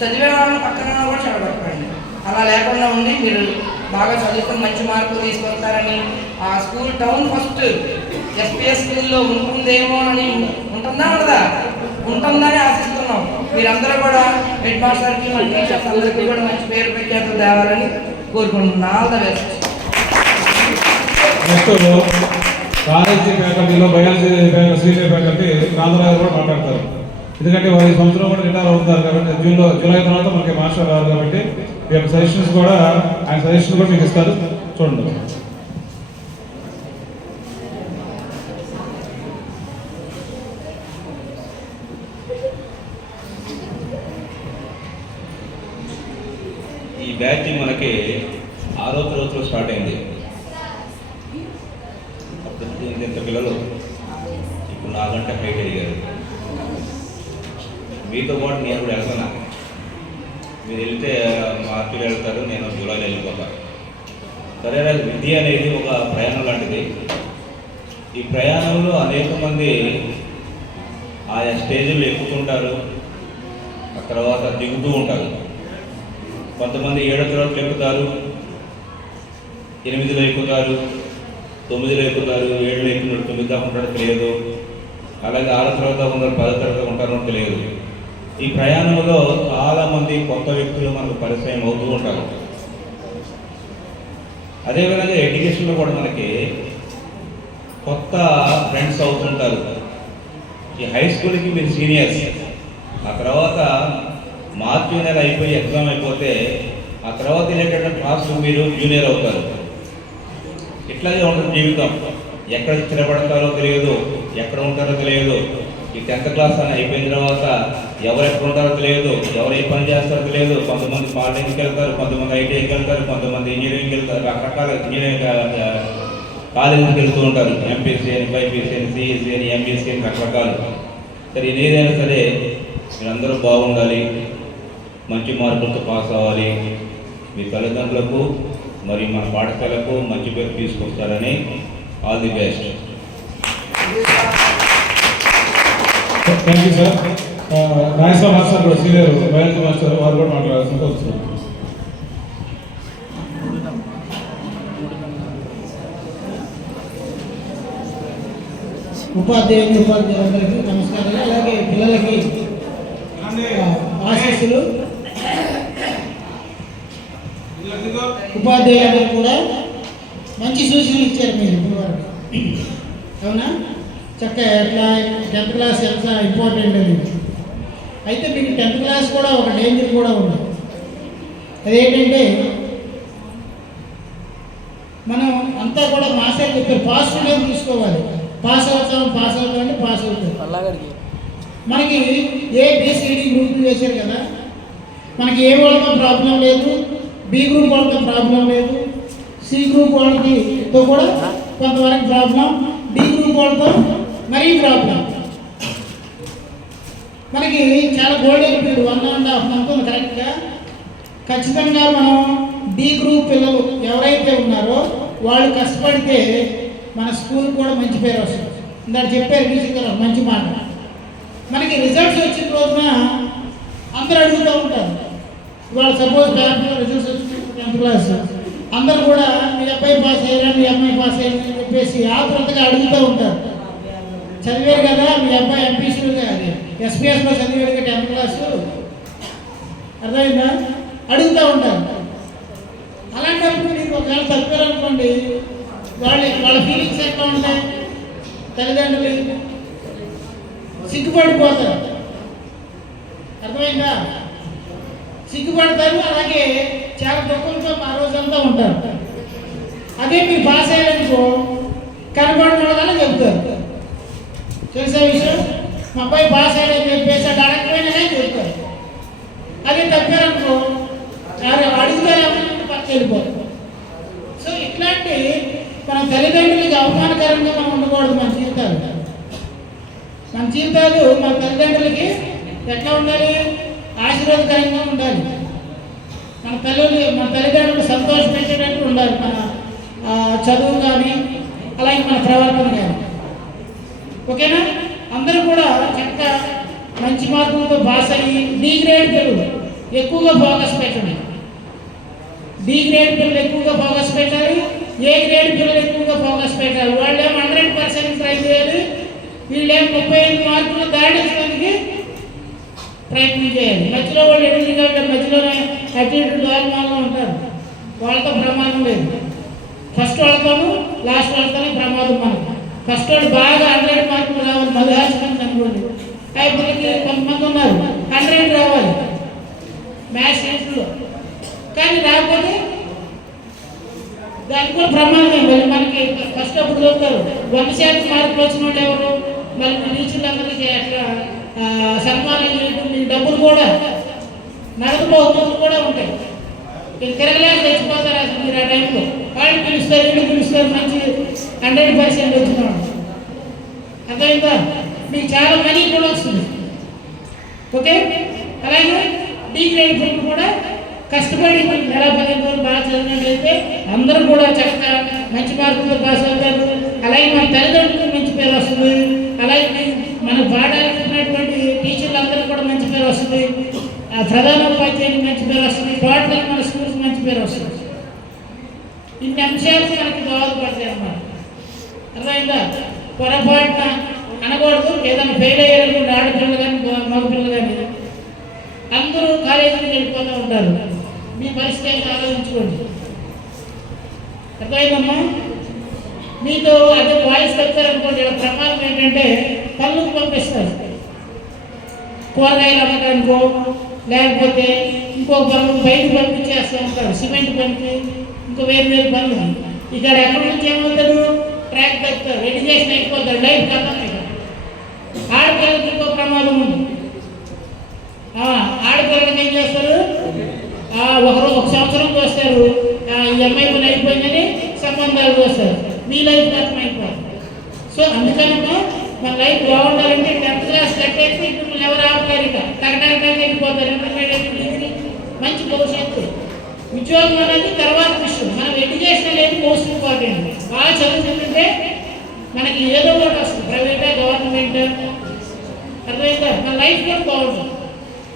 చదివే వాళ్ళని పక్కన కూడా చదవకండి. అలా లేకుండా ఉండి మీరు బాగా చదువుకొని మంచి మార్కులు తీసుకొస్తారని, ఆ స్కూల్ టౌన్ ఫస్ట్ ఎస్పీఎస్ స్కూల్లో ఉంటుందేమో అని, ఉంటుందా ఉండదా? ఉంటుందని ఆశిస్తున్నాం. మీరందరూ కూడా హెడ్ మాస్టర్కి మన టీచర్స్ అందరికీ కూడా మంచి పేరు ప్రఖ్యాతులు తేవాలని కోరుకుంటున్నాను. All the best. Next college ఫ్యాకల్టీలో బయాలజీ సీనియర్ ఫ్యాకల్టీ రామరాజు కూడా మాట్లాడతారు. ఎందుకంటే వారి సంవత్సరం కూడా రిటైర్ అవుతున్నారు కాబట్టి జూలై తర్వాత మనకి మాస్టర్ రాదు కాబట్టి మీ యొక్క సజెషన్స్ కూడా ఆయన సజెషన్స్ కూడా మీకు ఇస్తారు, చూడండి. ఈ బ్యాచ్ మనకి 6వ తరగతిలో స్టార్ట్ అయింది. అప్పుడు ఇంత పిల్లలు ఇప్పుడు నాకంటే హైట్ అయ్యారు. మీతో పాటు నేను కూడా వెళ్తున్నా. మీరు వెళ్తే మార్చిలో వెళ్తారు, నేను జూలైలో వెళ్ళిపోతాను. సరే, విద్య అనేది ఒక ప్రయాణం లాంటిది. ఈ ప్రయాణంలో అనేక మంది ఆయా స్టేజ్లు ఎక్కుతుంటారు, ఆ తర్వాత దిగుతూ ఉంటారు. కొంతమంది 7వ తరగతిలో ఎక్కుతారు, 8లో ఎక్కుతారు, 9లో ఎక్కుతారు, 7లో ఎక్కుతున్నాడు 9 దాకా ఉంటాడో తెలియదు. అలాగే 6వ తరగతి ఉన్నారు, 10వ తరగతి ఉంటారో తెలియదు. ఈ ప్రయాణంలో చాలామంది కొత్త వ్యక్తులు మనకు పరిచయం అవుతూ ఉంటారు. అదేవిధంగా ఎడ్యుకేషన్లో కూడా మనకి కొత్త ఫ్రెండ్స్ అవుతుంటారు. ఈ హై స్కూల్కి మీరు సీనియర్స్, ఆ తర్వాత మార్చి నెల అయిపోయి ఎగ్జామ్ అయిపోతే ఆ తర్వాత వెళ్ళేటటువంటి క్లాసులు మీరు జూనియర్ అవుతారు. ఇట్లాగే ఉంటుంది జీవితం. ఎక్కడ స్థిరపడతారో తెలియదు, ఎక్కడ ఉంటారో తెలియదు. ఈ 10th క్లాస్ అని అయిపోయిన తర్వాత ఎవరు ఎక్కడ ఉంటారో తెలియదు, ఎవరు ఏ పని చేస్తారో తెలియదు. కొంతమంది పాలిటెక్నిక్ వెళ్తారు, కొంతమంది ఐటీఐకి వెళ్తారు, కొంతమంది ఇంజనీరింగ్కి వెళ్తారు. రకరకాల ఇంజనీరింగ్ కాలేజీకి వెళ్తూ ఉంటారు. ఎంపీసీ అని, బైపీసీ అని, సిఈసీ అని, ఎంబీసీ అని రకరకాలు. సరే, ఏదైనా సరే మీరందరూ బాగుండాలి, మంచి మార్కులతో పాస్ అవ్వాలి. మీ తల్లిదండ్రులకు మరియు మన పాఠశాలకు మంచి పేరు తీసుకొస్తారని all the best. Thank you sir. Nageswara master కూడా సీనియర్ బయాలజీ మాస్టర్, వారు కూడా మాట్లాడాల్సిందిగా వస్తున్నారు. ఉపాధ్యాయులందరికీ నమస్కారాలు. అలాగే పిల్లలకి ఆశీస్సులు. ఉపాధ్యాయులందరూ కూడా మంచి సూచనలు ఇచ్చారు మీరు ఇప్పుడు వరకు, అవునా? చక్కగా ఎట్లా 10th క్లాస్ ఎంత ఇంపార్టెంట్ అని. అయితే మీకు 10th క్లాస్ కూడా ఒక డేంజర్ కూడా ఉంది. అదేంటంటే మనం అంతా కూడా మాస్టర్ చెప్పారు పాజిటివ్గా తీసుకోవాలి. పాస్ అవుతాం అంటే పాస్ అవుతాం. మనకి ABCD గ్రూపులు వేశారు కదా, మనకి ఏ వాళ్ళతో ప్రాబ్లం లేదు, B గ్రూప్ వాళ్ళతో ప్రాబ్లం లేదు, C గ్రూప్ వాళ్ళతో కూడా కొంతవరకు ప్రాబ్లం, D గ్రూప్ వాళ్ళతో మరీ ప్రాబ్లం. మనకి చాలా గోల్డెన్ పీరియడ్ 1.5 month ఉంది కరెక్ట్గా. ఖచ్చితంగా మనం D గ్రూప్ పిల్లలు ఎవరైతే ఉన్నారో వాళ్ళు కష్టపడితే మన స్కూల్ కూడా మంచి పేరు వస్తుంది. ఇందాక చెప్పారు మ్యూజిక్ గారు మంచి మాట. మనకి రిజల్ట్స్ వచ్చిన రోజున అందరూ అడుగుతూ ఉంటారు. ఇవాళ సపోజ్ బ్యాంకులో రిజల్ట్స్ వచ్చిన 10th క్లాస్ అందరూ కూడా మీ అబ్బాయి పాస్ అయ్యారా, మీ అమ్మాయి పాస్ అయ్యారా అని చెప్పేసి ఆతృతగా అడుగుతూ ఉంటారు. చదివారు కదా మీ అబ్బాయి ఎంపీసీలుగా ఎస్పీఎస్లో చదివారు కదా 10th క్లాసు, అర్థమైందా, అడుగుతూ ఉంటారు. అలాంటప్పుడు మీరు ఒకవేళ తప్పారనుకోండి, వాళ్ళ ఫీలింగ్స్ ఎట్లా ఉంటాయి? తల్లిదండ్రులు సిగ్గుపడిపోతారు, అర్థమైందా, సిగ్గుపడతారు. అలాగే చాలా దుఃఖంతో ఆ రోజంతా ఉంటారు. అదే మీరు పాస్ అయ్యారనుకో కనపడిన వాళ్ళని చెప్తారు, తెలిసే విషయం మా అబ్బాయి పాస్ అయ్యాడని చెప్పేసి అది అడగకపోయినా చెప్తారు. అదే తప్పారనుకో అడుగుతారేమో పక్క వెళ్ళిపోతారు. సో ఇట్లాంటి మన తల్లిదండ్రులకి అవమానకరంగా మనం ఉండకూడదు. మన జీవితాలు మన తల్లిదండ్రులకి ఎట్లా ఉండాలి? ఆశీర్వాదకరంగా ఉండాలి. మన తల్లిదండ్రులు సంతోషపెట్టేటట్టు ఉండాలి. మన చదువు కానీ అలాగే మన ప్రవర్తన కానీ. ఓకేనా? అందరూ కూడా చక్కగా మంచి మార్కులతో పాస్ అయ్యి డి గ్రేడ్ పిల్లలు ఎక్కువగా ఫోకస్ పెట్టండి. డి గ్రేడ్ పిల్లలు ఎక్కువగా ఫోకస్ పెట్టాలి, ఏ గ్రేడ్ పిల్లలు ఎక్కువగా ఫోకస్ పెట్టాలి. వాళ్ళేమో 100% ట్రై చేయాలి, వీళ్ళేమో 35 మార్కులు దాటించడానికి ప్రయత్నం చేయాలి. మధ్యలో వాళ్ళు ఎదురుగా మధ్యలోనే అటు ఇటు డోల్మాల్లో ఉంటారు, వాళ్ళతో ప్రమాదం లేదు. ఫస్ట్ వాళ్ళతోనూ లాస్ట్ వాళ్ళతోనే ప్రమాదం. మనకు ఫస్ట్ వాళ్ళు బాగా 100 మార్కులు రావాలి, 10 అనుకోండి. పిల్లలకి కొంతమంది ఉన్నారు 100 రావాలి మ్యాథ్స్ సైన్స్లో, కానీ రాకపోతే దానికి కూడా ప్రమాదమే. మళ్ళీ మనకి ఫస్ట్ అప్పుడు దొరుకుతారు 100% మార్కులు వచ్చిన వాళ్ళు ఎవరు, మళ్ళీ టీచర్లందరికీ అట్లా సన్మానం చేయడం, మీ డబ్బులు కూడా నగదు బహుమతులు కూడా ఉంటాయి. తిరగలేక తెచ్చిపోతారు అసలు మీరు ఆ టైంలో. వాళ్ళు పిలుస్తారు, వీళ్ళు పిలుస్తారు, మంచి 100% వచ్చినాడు. అర్థమైందా? మీకు చాలా మనీ కూడా వస్తుంది. ఓకే? అలాగే డి గ్రేడ్ పిల్లలు కూడా కష్టపడి నెల 15 రోజులు బాగా చదివినట్లయితే అందరూ కూడా చక్కగా మంచి మార్కులతో పాస్ అవుతారు. అలాగే మన తల్లిదండ్రులకు మంచి పేరు వస్తుంది. అలాగే మన పాఠాలన్నటువంటి టీచర్లు అందరూ కూడా మంచి పేరు వస్తుంది. ప్రధానోపాధ్యాయునికి మంచి పేరు వస్తుంది. పాటలకు మన స్కూల్కి మంచి పేరు వస్తుంది. ఇన్ని అంశాలు మనకి దోహదపడతాయి అన్నమాట. అర్థమైందా? పొరపాటున అనకూడదు. ఏదైనా ఫెయిల్ అయ్యారనుకోండి, ఆడపిల్లలు కానీ మగపిల్లలు కానీ అందరూ కాలేజీకి వెళ్ళిపోతూ ఉంటారు. మీ పరిస్థితి ఆలోచించుకోండి. అర్థమైందమ్మా? మీతో అదే వాయిస్ చెప్తారనుకోండి, ఇలా ప్రమాదం ఏంటంటే పనులకు పంపిస్తారు. కూరగాయలు అమ్మడానికో లేకపోతే ఇంకో పనులు బయటకు పంపించేస్తూ ఉంటారు. సిమెంట్ పనికి, ఇంకో వేరు పనులు. ఇక్కడ ఎక్కడి నుంచి ఏమవుతాడు? ట్రాక్ పెడతారు, ఎడ్యుకేషన్ అయిపోతాడు, లైఫ్ కథం. ఇక్కడ ఆడపిల్లలకి ఇంకో ప్రమాదం ఉంది. ఆడపిల్లలకి ఏం చేస్తారు? ఒక సంవత్సరం చూస్తారు, ఈ అమ్మాయి పని అయిపోయిందని సంబంధాలు చూస్తారు, మీ లైఫ్ కథం అయిపోతుంది. సో అందుకనమ్మా మన లైఫ్ బాగుండాలంటే 10th క్లాస్ కట్టేసి మిమ్మల్ని ఎవరు ఆపుతారు? ఇక తగ్గడానికి వెళ్ళిపోతారు. ఇంటర్మీడియట్, డిగ్రీ, మంచి భవిష్యత్తు, ఉద్యోగం అనేది తర్వాత విషయం. మనం ఎడ్యుకేషన్ అనేది మోస్ట్ ఇంపార్టెంట్. బాగా చదువుతుంటే మనకి ఏదో ఒకటి వస్తుంది, ప్రైవేటా గవర్నమెంట్. అర్థమైందా? మన లైఫ్ కూడా బాగుంటుంది.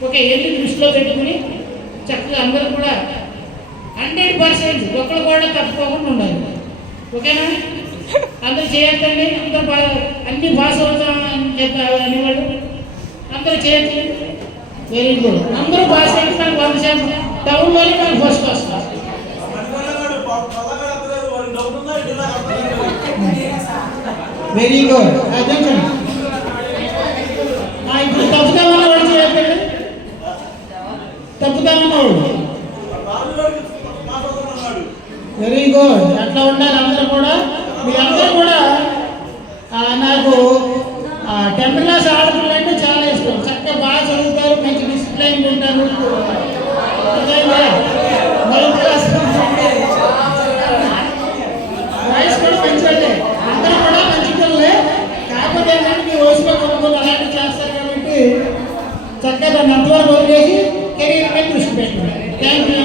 ఓకే, ఎన్ని దృష్టిలో పెట్టుకుని చక్కగా అందరూ కూడా 100% ఒక్కరు కూడా తప్పుకోకుండా ఉండాలి. ఓకేనా? అందరూ చేయొద్దండి. అందరూ అన్ని పాస్ అవుతామని చెప్పారు అనేవాళ్ళు అందరూ చేయొచ్చు. Very good. అందరూ పాస్ అయితే మనకు 100% టౌన్లోనే మనకు ఫస్ట్ వస్తారు. Very good. అర్థం ఇప్పుడు తప్పుతామన్న వాడు చేయొద్దండి. తప్పుతామన్నవాడు వెరీ గుడ్. అట్లా ఉండాలి అందరూ కూడా. మీరందరూ కూడా నాకు 10th క్లాస్ ఆడపిల్లలు అంటే చాలా ఇష్టం. చక్కగా బాగా చదువుతారు, మంచి డిసిప్లైన్ ఉంటారు. 9th క్లాస్ వాయిస్ కూడా మంచి, అందరూ కూడా మంచి పిల్లలే. కాకపోతే ఏంటంటే మీ వయసులో కొనుగోలు అలాంటివి చేస్తారు కాబట్టి చక్కగా దాన్ని అంతవరకు వదిలేసి కెరీర్ మీద దృష్టి పెట్టండి. Thank you.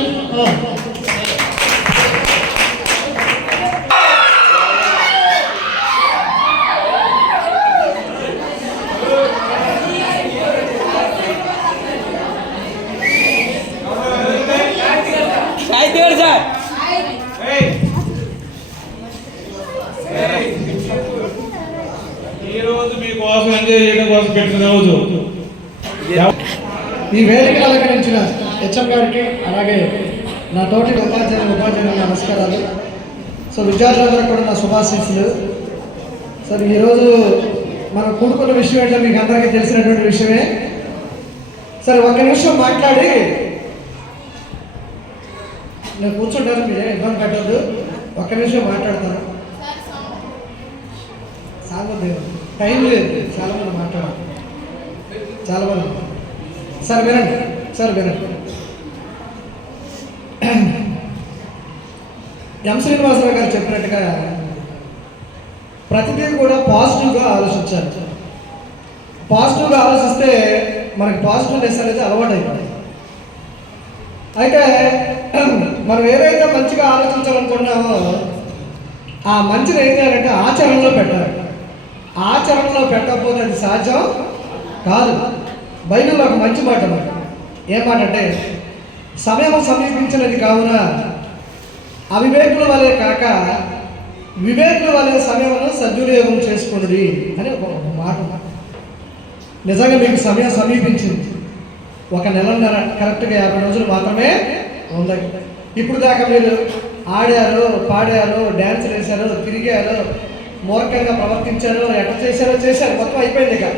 రోజు ఈ వేదిక అలంకరించిన హెచ్ఎం గారికి అలాగే నా తోటి ఉపాధ్యాయులకు నమస్కారాలు. సో విద్యార్థులందరూ కూడా నా శుభాశీస్సులు. సార్ ఈరోజు మనం కూడుకున్న విషయం ఏంటో మీకు అందరికీ తెలిసినటువంటి విషయమే. సరే ఒక్క నిమిషం మాట్లాడి నేను కూర్చుంటాను, మీరే ఇబ్బంది పెట్టద్దు. ఒక్క నిమిషం మాట్లాడతాను. టైం లేదు, చాలా మంది మాట్లాడాలి, చాలా మంది. సార్ వినండి, సార్ వినండి. ఎం శ్రీనివాసరావు గారు చెప్పినట్టుగా ప్రతిదీ కూడా పాజిటివ్గా ఆలోచించాలి. పాజిటివ్గా ఆలోచిస్తే మనకి పాజిటివ్నెస్ అనేది అలవాటు అయిపోయింది. అయితే మనం ఏదైతే మంచిగా ఆలోచించాలనుకుంటున్నామో ఆ మంచిని ఏం చేయాలంటే ఆచరణలో పెట్టాలి. ఆచరణలో పెట్టకపోతే అది సాధ్యం కాదు. బైబిల్లో ఒక మంచి మాట మాట ఏం మాట అంటే, సమయం సమీపించినది కావున అవివేకుల వలె కాక వివేకుల వలె సమయమును సద్వినియోగం చేసుకుని అని ఒక మాట. నిజంగా మీకు సమయం సమీపించింది. ఒక నెలన్నర, కరెక్ట్గా 50 రోజులు మాత్రమే ఉంది. ఇప్పుడు దాకా మీరు ఆడారు, పాడారు, డ్యాన్స్ వేశారు, తిరిగారు, మూర్ఖంగా ప్రవర్తించారు, ఎట్లా చేశారు, మొత్తం అయిపోయింది. ఇక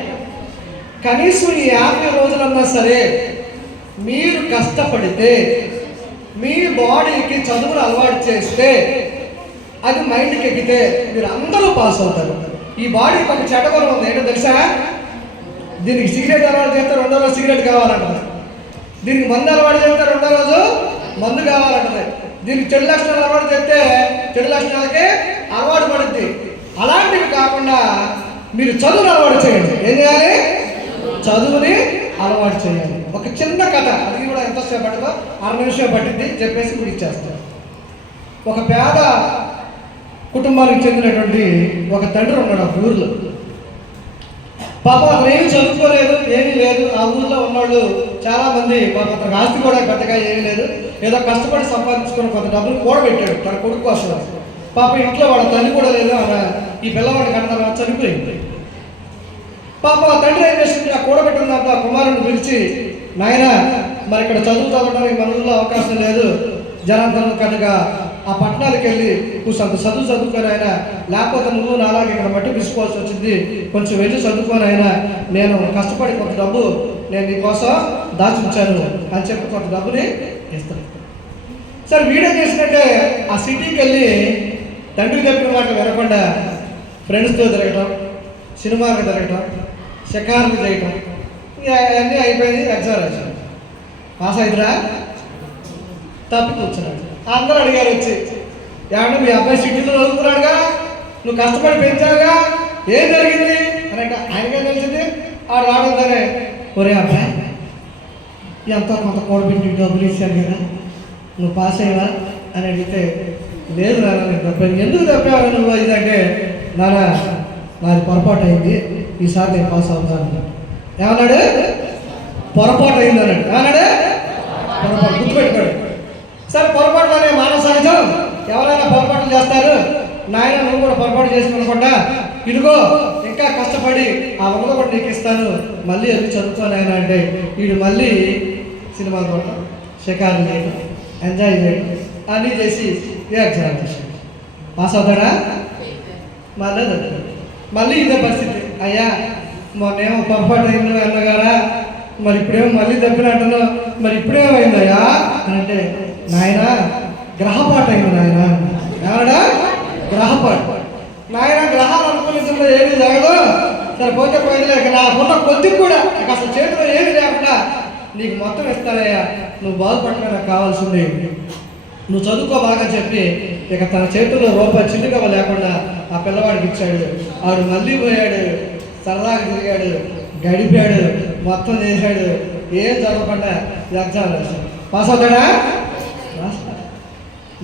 కనీసం ఈ 50 రోజులన్నా సరే మీరు కష్టపడితే, మీ బాడీకి చదువులు అలవాటు చేస్తే, అది మైండ్కి ఎక్కితే మీరు అందరూ పాస్ అవుతారు. ఈ బాడీకి ఒక చెడ్డగుణం ఉంది, ఏంటో తెలుసా? దీనికి సిగరెట్ అలవాటు చేస్తే 2వ రోజు సిగరెట్ కావాలంటది. దీనికి మందు అలవాటు చేస్తే 2వ రోజు మందు కావాలంటది. దీనికి చెడు లక్షణాలు అలవాటు చేస్తే చెడు లక్షణాలకి అలవాటు పడుద్ది. అలాంటివి కాకుండా మీరు చదువుని అలవాటు చేయండి. ఏం చేయాలి? చదువుని అలవాటు చేయాలి. ఒక చిన్న కథ, అది కూడా ఎంతసేపు పడుతుందో 6 నిమిషాలు పట్టింది, చెప్పేసి మీకు ఇచ్చేస్తాను. ఒక పేద కుటుంబానికి చెందినటువంటి ఒక తండ్రి ఉన్నాడు ఆ ఊర్లో. పాపం అతను ఏమీ చదువుకోలేదు, ఏమీ లేదు. ఆ ఊర్లో ఉన్నవాళ్ళు చాలామంది పాపం అతనికి ఆస్తి కూడా పెద్దగా ఏమీ లేదు. ఏదో కష్టపడి సంపాదించుకుని కొంత డబ్బులు కూడబెట్టాడు తన కొడుకు కోసం. పాపం ఇంట్లో వాళ్ళ తల్లి కూడా లేదు, ఈ పిల్లవాడి కన్నా చనిపోయింది. పాపం ఆ తండ్రి ఏం చేసింది, ఆ కూడబెట్టిన దాంతో ఆ కుమారుని పిలిచి, నాయన మరి ఇక్కడ చదువుకోవడానికి మన ఊళ్ళో అవకాశం లేదు, జనార్దన్ కనుక ఆ పట్టణాలకు వెళ్ళి కొంత చదువుకొని ఆయన, లేకపోతే నువ్వు నాలాగే ఇక్కడ మట్టి పిసుకోవాల్సి వచ్చింది, కొంచెం వెళ్ళి చదువుకొని ఆయన, నేను కష్టపడి కొంత డబ్బు నేను నీకోసం దాచుంచాను అని చెప్పి కొంత డబ్బుని ఇస్తాను. సరే వీడేం చేసినట్టే ఆ సిటీకి వెళ్ళి తండ్రి చెప్పిన మాట వినకుండా ఫ్రెండ్స్తో తిరగటం, సినిమాలకు తిరగటం, షికారులు చేయటం, అన్నీ అయిపోయింది. ఎగ్జామ్ రాశాను, పాస్ అయిద్రా, తప్పి కూర్చున్నాడు. అందరూ అడిగారు వచ్చి, ఏమన్నా మీ అబ్బాయి సిటీలో చదువుతున్నాడుగా, నువ్వు కష్టపడి పెంచావుగా, ఏం జరిగింది అని అంటే ఆయనకే తెలిసింది. ఆడు రావడంతోనే, ఒరే అబ్బాయి ఎంతో కొంత కూడబెట్టి డబ్బులు ఇచ్చాను కదా, నువ్వు పాస్ అయ్యవా అని అడిగితే, లేదు నాన్న నేను తప్పాను. ఎందుకు తప్పావు నువ్వు ఇదంటే, నాన్న నాది పొరపాటు అయింది, ఈసారి నేను పాస్ అవుతాను. ఏమన్నాడు? పొరపాటు అయింది అన్నాడు. ఏమన్నాడు? పొరపాటు. గుర్తుపెట్టుకోడు. సరే పొరపాట్లు అనే మానవ సహజం, ఎవరైనా పొరపాట్లు చేస్తారు. నాయన నువ్వు కూడా పొరపాటు చేసిన అనుకుంటా, ఇదిగో ఇంకా కష్టపడి ఆ వంద కూడా నీకు ఇస్తాను, మళ్ళీ వెళ్ళి చదువుతాను ఆయన అంటే, వీడు మళ్ళీ సినిమాలు కొట్టడం, షికారులు చేయడం, ఎంజాయ్ చేయడం అన్నీ చేసి ఎగ్జామ్ చేసాడు. పాస్ అవుతాడా? మళ్ళీ ఇదే పరిస్థితి. అయ్యా మొన్నేమో పొరపాటు అయింది అన్నగారా, మరి ఇప్పుడేమో మళ్ళీ తప్పినట్టున్నావు, మరి ఇప్పుడేమైందయ్యా అని అంటే, నాయన గ్రహపాటు అయింది నాయన. ఏమన్నా? గ్రహపాటు. నాయన గ్రహాలు అనుకూలించడంలో ఏమీ జరగదు, సరే పోతే పోయింది లేక నాకున్న కొద్దిగా కూడా నాకు అసలు చేతిలో ఏమీ లేకుండా నీకు మొత్తం ఇస్తానయ్యా, నువ్వు బాగుపడమే నాకు కావాల్సింది, నువ్వు చదువుకో బాగా చెప్పి ఇక తన చేతుల్లో రూపాయి చిల్లుగా లేకుండా ఆ పిల్లవాడికి ఇచ్చాడు. ఆడు మళ్ళీ పోయాడు, సరదాగా తిరిగాడు, గడిపాడు, మొత్తం చేశాడు, ఏం చదవకుండా ఎగ్జామ్ రాశాడు. పాస్ అవుతాడా?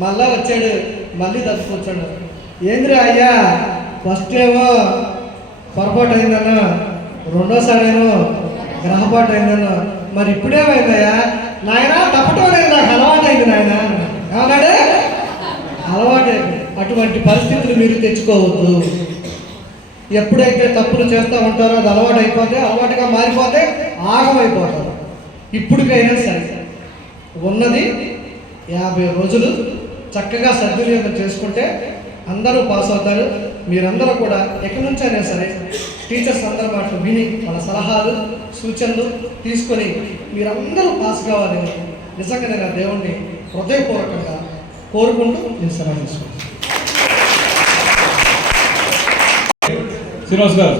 మళ్ళా వచ్చాడు, మళ్ళీ తప్పుకొచ్చాడు. ఏంద్రా అయ్యా, ఫస్ట్ ఏమో పొరపాటు అయిందన్నా, రెండోసారి ఏమో గ్రహపాటు అయిందన్నా, మరి ఇప్పుడేమైందయ్యా? నాయన తప్పటం లేదు, నాకు అలవాటు అయింది నాయన. ఏమన్నాడు? అలవాటు. అటువంటి పరిస్థితులు మీరు తెచ్చుకోవద్దు. ఎప్పుడైతే తప్పులు చేస్తూ ఉంటారో అది అలవాటు అయిపోతే, అలవాటుగా మారిపోతే ఆగమైపోతారు. ఇప్పటికైనా సరే ఉన్నది 50 రోజులు చక్కగా సద్వినియోగం చేసుకుంటే అందరూ పాస్ అవుతారు. మీరందరూ కూడా ఎక్కడి నుంచైనా సరే టీచర్స్ అందరి మాటలు విని వాళ్ళ సలహాలు సూచనలు తీసుకొని మీరందరూ పాస్ కావాలని నిజంగా నేను ఆ దేవుణ్ణి హృదయపూర్వకంగా కోరుకుంటూ నేను సెలవు తీసుకుంటాను. శ్రీనివాస్ గారు,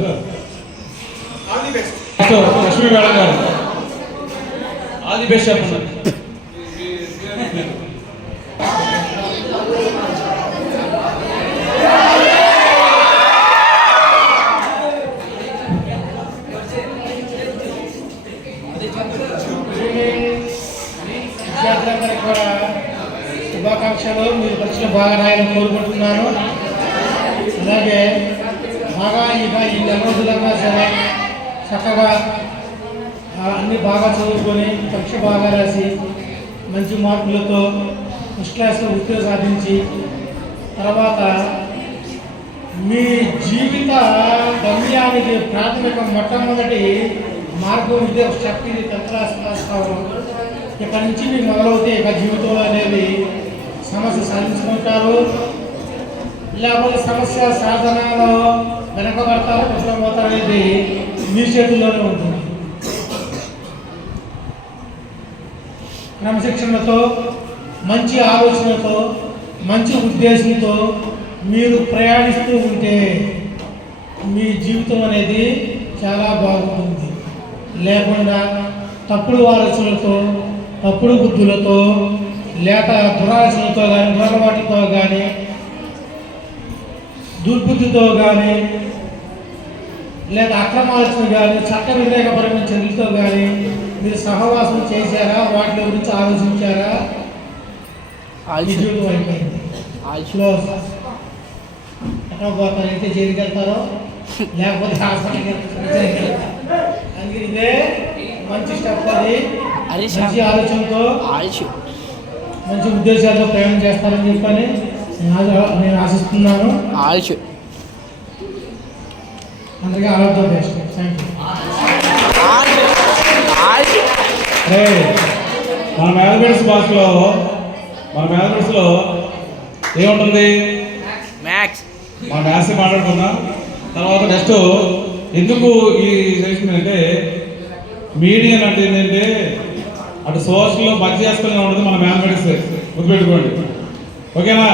లక్ష్మీ మేడం గారు, ఆల్ ది బెస్ట్ చెప్పండి. విద్యార్థులందరికీ కూడా శుభాకాంక్షలు. మీరు పరీక్షలు బాగా రాయాలని కోరుకుంటున్నాను. అలాగే బాగా ఈ నెల రోజులుగా సరే చక్కగా అన్నీ బాగా చదువుకొని పరీక్ష బాగా రాసి మంచి మార్కులతో ఫస్ట్ క్లాస్లో ఉత్తీర్ణ సాధించి తర్వాత మీ జీవిత గమ్యానికి ప్రాథమిక మొట్టమొదటి మార్గం ఇదే స్టెప్. ఇది 10th క్లాస్ పాస్ కావడం. ఇక్కడ నుంచి మీకు మొదలవుతే ఇక జీవితంలో అనేది సమస్య సాధించుకుంటారు, లేకపోతే సమస్య సాధనలో వెనకబడతారు, విఫలమవుతారు అనేది మీ చేతుల్లోనే ఉంటుంది. క్రమశిక్షణతో, మంచి ఆలోచనతో, మంచి ఉద్దేశంతో మీరు ప్రయాణిస్తూ ఉంటే మీ జీవితం అనేది చాలా బాగుంటుంది. లేకుండా తప్పుడు ఆలోచనలతో, తప్పుడు బుద్ధులతో, లేక దురాలోచనలతో కానీ, దురలవాట్లతో కానీ, దుర్బుద్ధితో కానీ, లేదా అక్రమాలోచన కానీ, చట్ట వ్యతిరేకపరమైన చర్యలతో కానీ మీరు సహవాసం చేశారా? వాటి గురించి ఆలోచించారా? జీవితం అయిపోయింది. ఎక్కడ పోతారు? అయితే జైలుకి వెళ్తారో లేకపోతే హాస్పిటల్కి వెళ్తారు. అందుకే ఇదే మంచి స్టెప్. అది మంచి ఆలోచనతో, మంచి ఉద్దేశాలతో ప్రయాణం చేస్తారని చెప్పని నేను ఆశిస్తున్నాను. అందరికీ all the best. Thank you. మన మ్యాథమెటిక్స్ క్లాస్లో మన మ్యాథమెటిక్స్లో ఏముంటుంది? మ్యాథ్స్. మన మ్యాథ్స్ మాట్లాడుకుందాం. తర్వాత నెక్స్ట్ ఎందుకు ఈ సెషన్ అంటే మీడియన్ అంటే ఏంటంటే అటు సోషల్లో మధ్యస్థంగా ఉంటుంది మన మ్యాథమెటిక్స్. గుర్తుపెట్టుకోండి, ఓకేనా?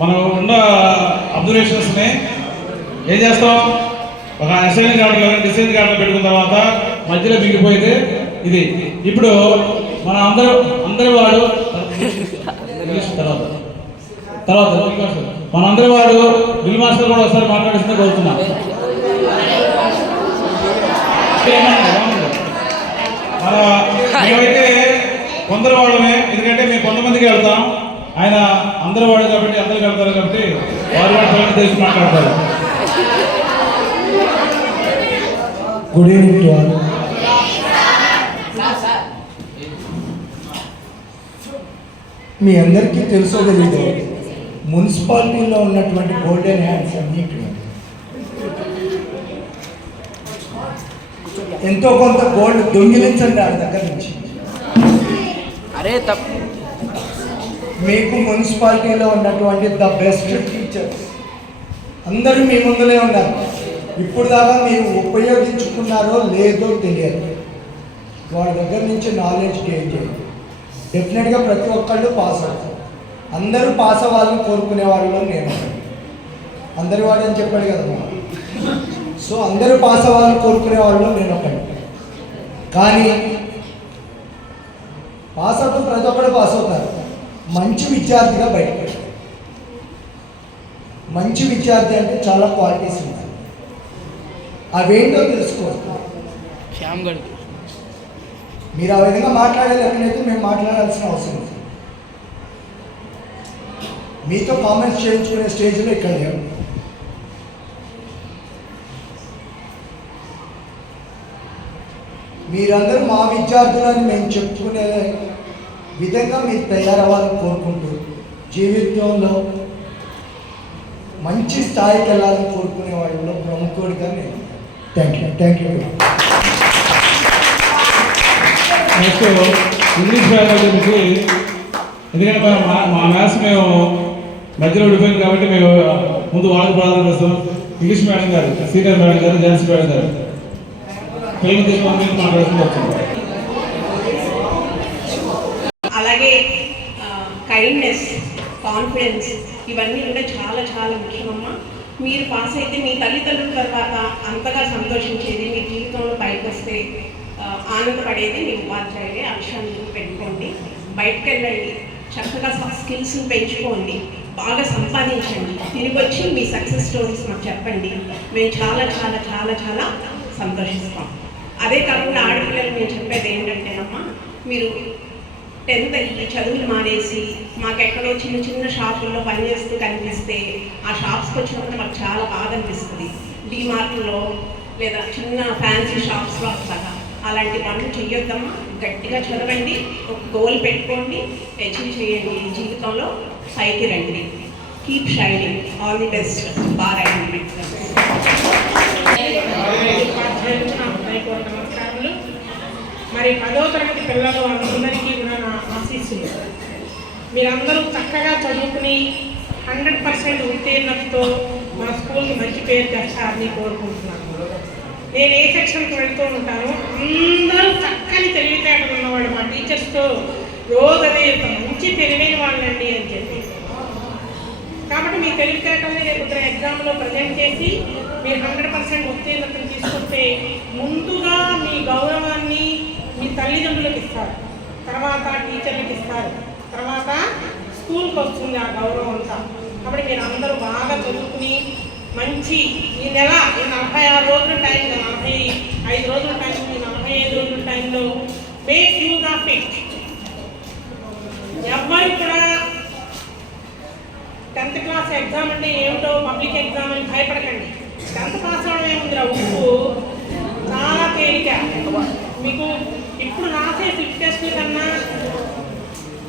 మనం ఉన్న అబ్జర్వేషన్స్ని ఏం చేస్తాం? ఒక అసైన్ కార్డులో డిసైన్ కార్డులో పెట్టుకున్న తర్వాత మధ్యలో మిగిలిపోయేది ఇది. ఇప్పుడు మన అందరి వాడు తర్వాత మన అందరి వాడు బిల్ మాస్టర్ కూడా ఒకసారి మాట్లాడిస్తే కోరుతున్నా. మేమైతే కొందరు వాడమే, ఎందుకంటే మేము కొంతమందికి వెళ్తాం. ఆయన అందరి వాడు కాబట్టి అందరికి వెళ్తారు కాబట్టి వారు కూడా తెలిసి మాట్లాడతారు. Good evening to all. మీ అందరికీ తెలుసో తెలీదు, మున్సిపాలిటీలో ఉన్నటువంటి గోల్డెన్ హ్యాండ్స్ అన్నీ ఎంతో కొంత గోల్డ్ దొంగిలించండి ఆడి దగ్గర నుంచి. అరే తప్పు. మీకు మున్సిపాలిటీలో ఉన్నటువంటి ద బెస్ట్ టీచర్స్ అందరూ మీ ముందులే ఉన్నారు. ఇప్పుడు దాకా మీరు ఉపయోగించుకున్నారో లేదో తెలియదు. వాళ్ళ దగ్గర నుంచి నాలెడ్జ్ గెయిన్ చేయండి. డెఫినెట్గా ప్రతి ఒక్కళ్ళు పాస్ అవుతారు. అందరూ పాస్ అవ్వాలని కోరుకునే వాళ్ళు నేను అందరి వాడు అని చెప్పాడు కదా. సో అందరూ పాస్ అవ్వాలని కోరుకునే వాళ్ళు నేను ఒకటి. కానీ పాస్ అవుతూ ప్రతి ఒక్కరు పాస్ అవుతారు. మంచి విద్యార్థిగా బయటపడారు. మంచి విద్యార్థి అంటే చాలా క్వాలిటీస్ ఉంటాయి. అవేంటో తెలుసుకోవాలి. మీరు ఆ విధంగా మాట్లాడాలి. ఎక్కడైతే మేము మాట్లాడాల్సిన అవసరం ఉంది. మీతో కామెంట్స్ చేయించుకునే స్టేజ్లో ఇక్కడ లేవు. మీరందరూ మా విద్యార్థులని మేము చెప్పుకునే విధంగా మీరు తయారవ్వాలని కోరుకుంటూ జీవితంలో మంచి స్థాయికి వెళ్ళాలని కోరుకునే వాళ్ళలో ప్రముఖుడిగా నేను. Thank you. Next English madam గురించి, ఎందుకంటే మా మ్యాథ్స్ మేము మధ్యలో విడిపోయింది కాబట్టి మేము ముందు వాళ్ళకి ప్రాధాన్యత ఇస్తాం. ఇంగ్లీష్ మేడం గారు, సీనియర్ మేడం గారు, ఝాన్సీ మేడం గారు ఫైల్ తీసుకొని మాట్లాడుతూ వచ్చింది. అలాగే కైండ్నెస్, కాన్ఫిడెన్స్ ఇవన్నీ కూడా చాలా చాలా ముఖ్యమమ్మా. మీరు పాస్ అయితే మీ తల్లిదండ్రుల తర్వాత అంతగా సంతోషించేది, మీ జీవితంలో పైకి వస్తే ఆనందపడేది మీ ఉపాధ్యాయులే. ఆ విషయాన్ని పెట్టుకోండి. బయటకు వెళ్ళండి, చక్కగా స్కిల్స్ని పెంచుకోండి, బాగా సంపాదించండి. తిరిగి వచ్చి మీ సక్సెస్ స్టోరీస్ మాకు చెప్పండి. మేము చాలా చాలా చాలా చాలా సంతోషిస్తాం. అదే కాకుండా ఆడపిల్లలు మేము చెప్పేది ఏంటంటేనమ్మా, మీరు 10th అయ్యి చదువులు మానేసి మాకెక్కడో చిన్న చిన్న షాపుల్లో పనిచేస్తూ కనిపిస్తే ఆ షాప్స్కి వచ్చినప్పుడు మాకు చాలా బాధ అనిపిస్తుంది. డీమార్ట్లో లేదా చిన్న ఫ్యాన్సీ షాప్స్లో అట్లాగా అలాంటి పనులు చెయ్యొద్దమ్మా. గట్టిగా చదవండి, ఒక గోల్ పెట్టుకోండి, అచీవ్ చేయండి, జీవితంలో పైకి రండి. Keep shining. All the best. బాగా నమస్కారాలు. మరి 10వ తరగతి పిల్లలు అందరికీ కూడా నా ఆశీస్సులు. మీరందరూ చక్కగా చదువుకుని 100% ఉత్తీర్ణతతో మన స్కూల్కి మంచి పేరు తెస్తారని కోరుకుంటున్నాను. నేను ఏ సెక్షన్కి వెళ్తూ ఉంటాను, అందరూ చక్కని తెలివితేటలు ఉన్నవాళ్ళు మా టీచర్స్తో రోజు అదే మంచి తెలివైన వాళ్ళండి అని చెప్పి. కాబట్టి మీ తెలివితేటల్ని రేపు ఎగ్జామ్లో ప్రజెంట్ చేసి మీరు 100% ఉత్తీర్ణతను తీసుకొస్తే ముందుగా మీ గౌరవాన్ని మీ తల్లిదండ్రులకు ఇస్తారు, తర్వాత టీచర్లకు ఇస్తారు, తర్వాత స్కూల్కి వస్తుంది ఆ గౌరవం అంతా. కాబట్టి మీరు అందరూ బాగా చదువుకుని మంచి ఈ నెల 46 రోజుల టైం, 45 రోజుల టైం, 45 రోజుల టైంలో మేక్ యూజ్ ఆఫ్ ఇట్. ఎవ్వరు కూడా 10th క్లాస్ ఎగ్జామ్ అంటే ఏమిటో పబ్లిక్ ఎగ్జామ్ అని భయపడకండి. 10th పాస్ అవడం ఏముందిరా, ఉప్పు చాలా తేలిక. మీకు ఇప్పుడు రాసే స్లిప్ టెస్ట్ల కన్నా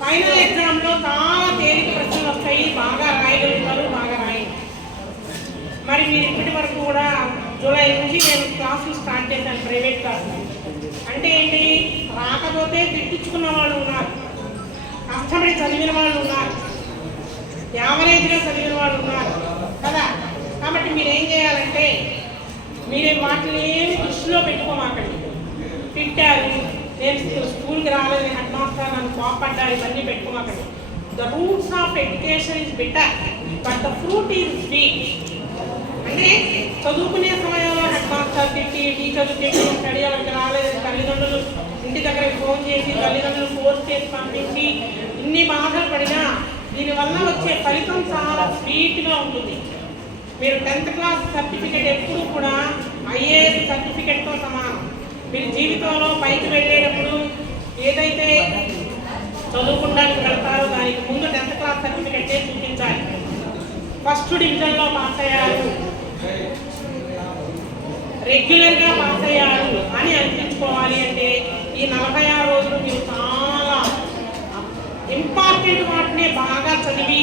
ఫైనల్ ఎగ్జామ్లో చాలా తేలిక ప్రశ్నలు వస్తాయి. బాగా రాయగలుగుతారు, బాగా రాయండి. మరి మీరు ఇప్పటి వరకు కూడా జూలై నుంచి నేను క్లాసులు స్టార్ట్ చేశాను, ప్రైవేట్ క్లాసులు. అంటే ఏంటి, రాకపోతే తిట్టించుకున్న వాళ్ళు ఉన్నారు, కష్టపడి చదివిన వాళ్ళు ఉన్నారు, యావరేజ్గా చదివిన వాళ్ళు ఉన్నారు కదా. కాబట్టి మీరేం చేయాలంటే, మీరే వాటిని ఏమి దృష్టిలో పెట్టుకోమాకండి. తిట్టారు, నేను స్కూల్కి రాలేదు, హెడ్ మాస్టర్ నన్ను కోపడ్డారు, ఇవన్నీ పెట్టుకోమాకండి. The roots of education is better but the fruit is sweet. అంటే చదువుకునే సమయంలో హెడ్ మాస్టర్ తిట్టి, టీచర్లు తిట్టి, స్టడీ అవర్కి రాలేదు, తల్లిదండ్రులు ఇంటి దగ్గరికి ఫోన్ చేసి, తల్లిదండ్రులు ఫోర్స్ చేసి పంపించి ఇన్ని బాధలు పడినా దీనివల్ల వచ్చే ఫలితం చాలా స్వీట్గా ఉంటుంది. మీరు 10th క్లాస్ సర్టిఫికెట్ ఎప్పుడు కూడా IAS సర్టిఫికెట్తో సమానం. మీరు జీవితంలో పైకి వెళ్ళేటప్పుడు ఏదైతే చదువుకోవడానికి వెళ్తారో దానికి ముందు 10th క్లాస్ సర్టిఫికెట్టే చూపించాలి. ఫస్ట్ డివిజన్లో పాస్ అయ్యారు, రెగ్యులర్గా పాస్ అయ్యారు అని అనిపించుకోవాలి అంటే ఈ 46 రోజులు మీరు చాలా ఇంపార్టెంట్ వాటిని బాగా చదివి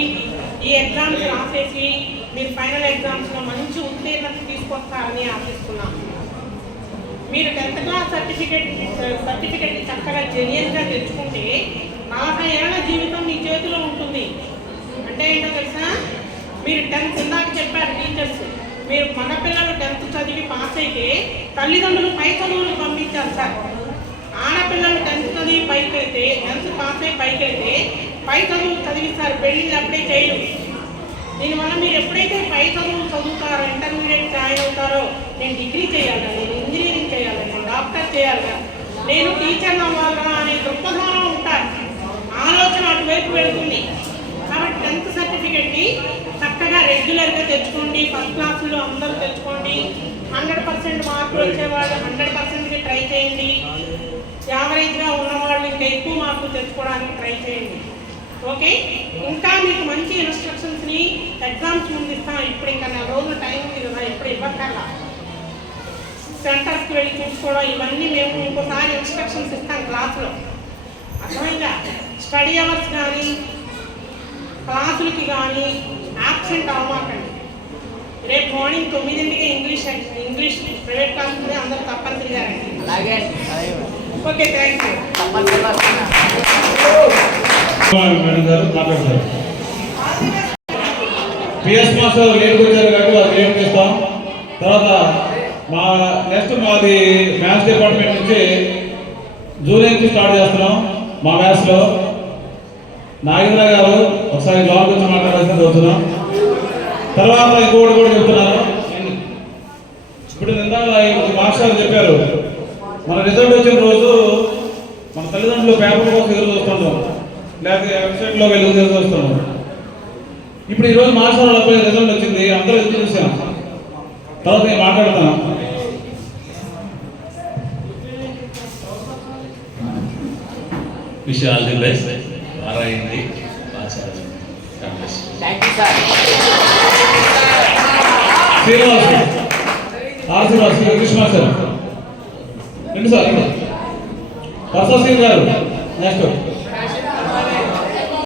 ఈ ఎగ్జామ్స్ రాసేసి మీరు ఫైనల్ ఎగ్జామ్స్లో మంచి ఉత్తీర్ణత తీసుకొస్తారని ఆశిస్తున్నాను. మీరు 10th క్లాస్ సర్టిఫికెట్ని చక్కగా జెన్యూన్గా తెచ్చుకుంటే 40 ఏళ్ల జీవితం మీ చేతిలో ఉంటుంది. అంటే ఏంటో తెలుసా, మీరు 10th ఇందాక చెప్పారు టీచర్స్, మీరు మగపిల్లలు 10th చదివి పాస్ అయితే తల్లిదండ్రులు పై చదువులకు పంపించారు సార్. ఆడపిల్లలు 10th చదివి పైకి వెళ్తే, 10th పాస్ అయి పైకి వెళ్తే పై చదువులు చదివిస్తారు, పెళ్ళిళ్ళు అప్పుడే చేయరు. దీనివల్ల మీరు ఎప్పుడైతే పై చదువులు చదువుతారో, ఇంటర్మీడియట్ జాయిన్ అవుతారో, నేను డిగ్రీ చేయాలి, నేను ఇంజనీరింగ్ చేయాలి, నేను డాక్టర్ చేయాలి, నేను టీచర్ అవ్వాలా అనే దృక్పథంలో ఉంటారు. ఆలోచన అటువైపు వెళ్తుంది. కాబట్టి 10th సర్టిఫికెట్ని చక్కగా రెగ్యులర్గా తెచ్చుకోండి. ఫస్ట్ క్లాసులో అందరూ తెచ్చుకోండి. 100% మార్కులు వచ్చేవాళ్ళు 100%కి ట్రై చేయండి. యావరేజ్గా ఉన్నవాళ్ళు ఇంకా ఎక్కువ మార్కులు తెచ్చుకోవడానికి ట్రై చేయండి. ఓకే, ఇంకా మీకు మంచి ఇన్స్ట్రక్షన్స్ని ఎగ్జామ్స్ ముందు ఇస్తాం. ఇప్పుడు ఇంకా 4 రోజుల టైం ఉంది కదా, ఇప్పుడు ఇవ్వక్కర్లా. సెంటర్స్కి వెళ్ళి చూసుకోవడం ఇవన్నీ మేము ఇంకోసారి ఇన్స్ట్రక్షన్స్ ఇస్తాం క్లాస్లో. అర్థమైందా? స్టడీ అవర్స్ కానీ క్లాసులకి కానీ యాబ్సెంట్ అవ్వకండి. రేపు మార్నింగ్ 9కి ఇంగ్లీష్ ప్రైవేట్ క్లాస్ ఉంది, అందరూ తప్పనిసరిగా రండి. అలాగే అండి, అలాగే ఓకే, థ్యాంక్ యూ. తప్పనిసరిగా మేడం గారు మాట్లాడతారు. పిఎస్ మాస్టర్ లేట్కి వచ్చారు కాబట్టి అది లేట్ చేస్తాం. తర్వాత నెక్స్ట్ మాది మ్యాథ్స్ డిపార్ట్మెంట్ నుంచి జూలై నుంచి స్టార్ట్ చేస్తున్నాం. మా మ్యాథ్స్లో నాగేంద్ర గారు ఒకసారి జాబ్ గురించి మాట్లాడాల్సింది వస్తున్నాం. తర్వాత ఇంకోటి కూడా చెప్తున్నాను. ఇప్పుడు ఇందాక మాస్టర్ చెప్పారు, మన రిజల్ట్ వచ్చిన రోజు మన తల్లిదండ్రులు పేపర్ కోసం ఎదురు చూస్తున్నాం, లేకపోతే వెబ్సైట్లో వెళ్ళి ఎదురు చూస్తున్నాం. ఇప్పుడు ఈరోజు మాస్టర్ వాళ్ళపై రిజల్ట్ వచ్చింది, అందరూ ఎదురు చూసాం. తర్వాత నేను మాట్లాడతాను. Wish all the best. ఆరాయింది thank you sir. Srinivas Srinivas English master రెండు సార్ పర్సా సింగ్ గారు నెక్స్ట్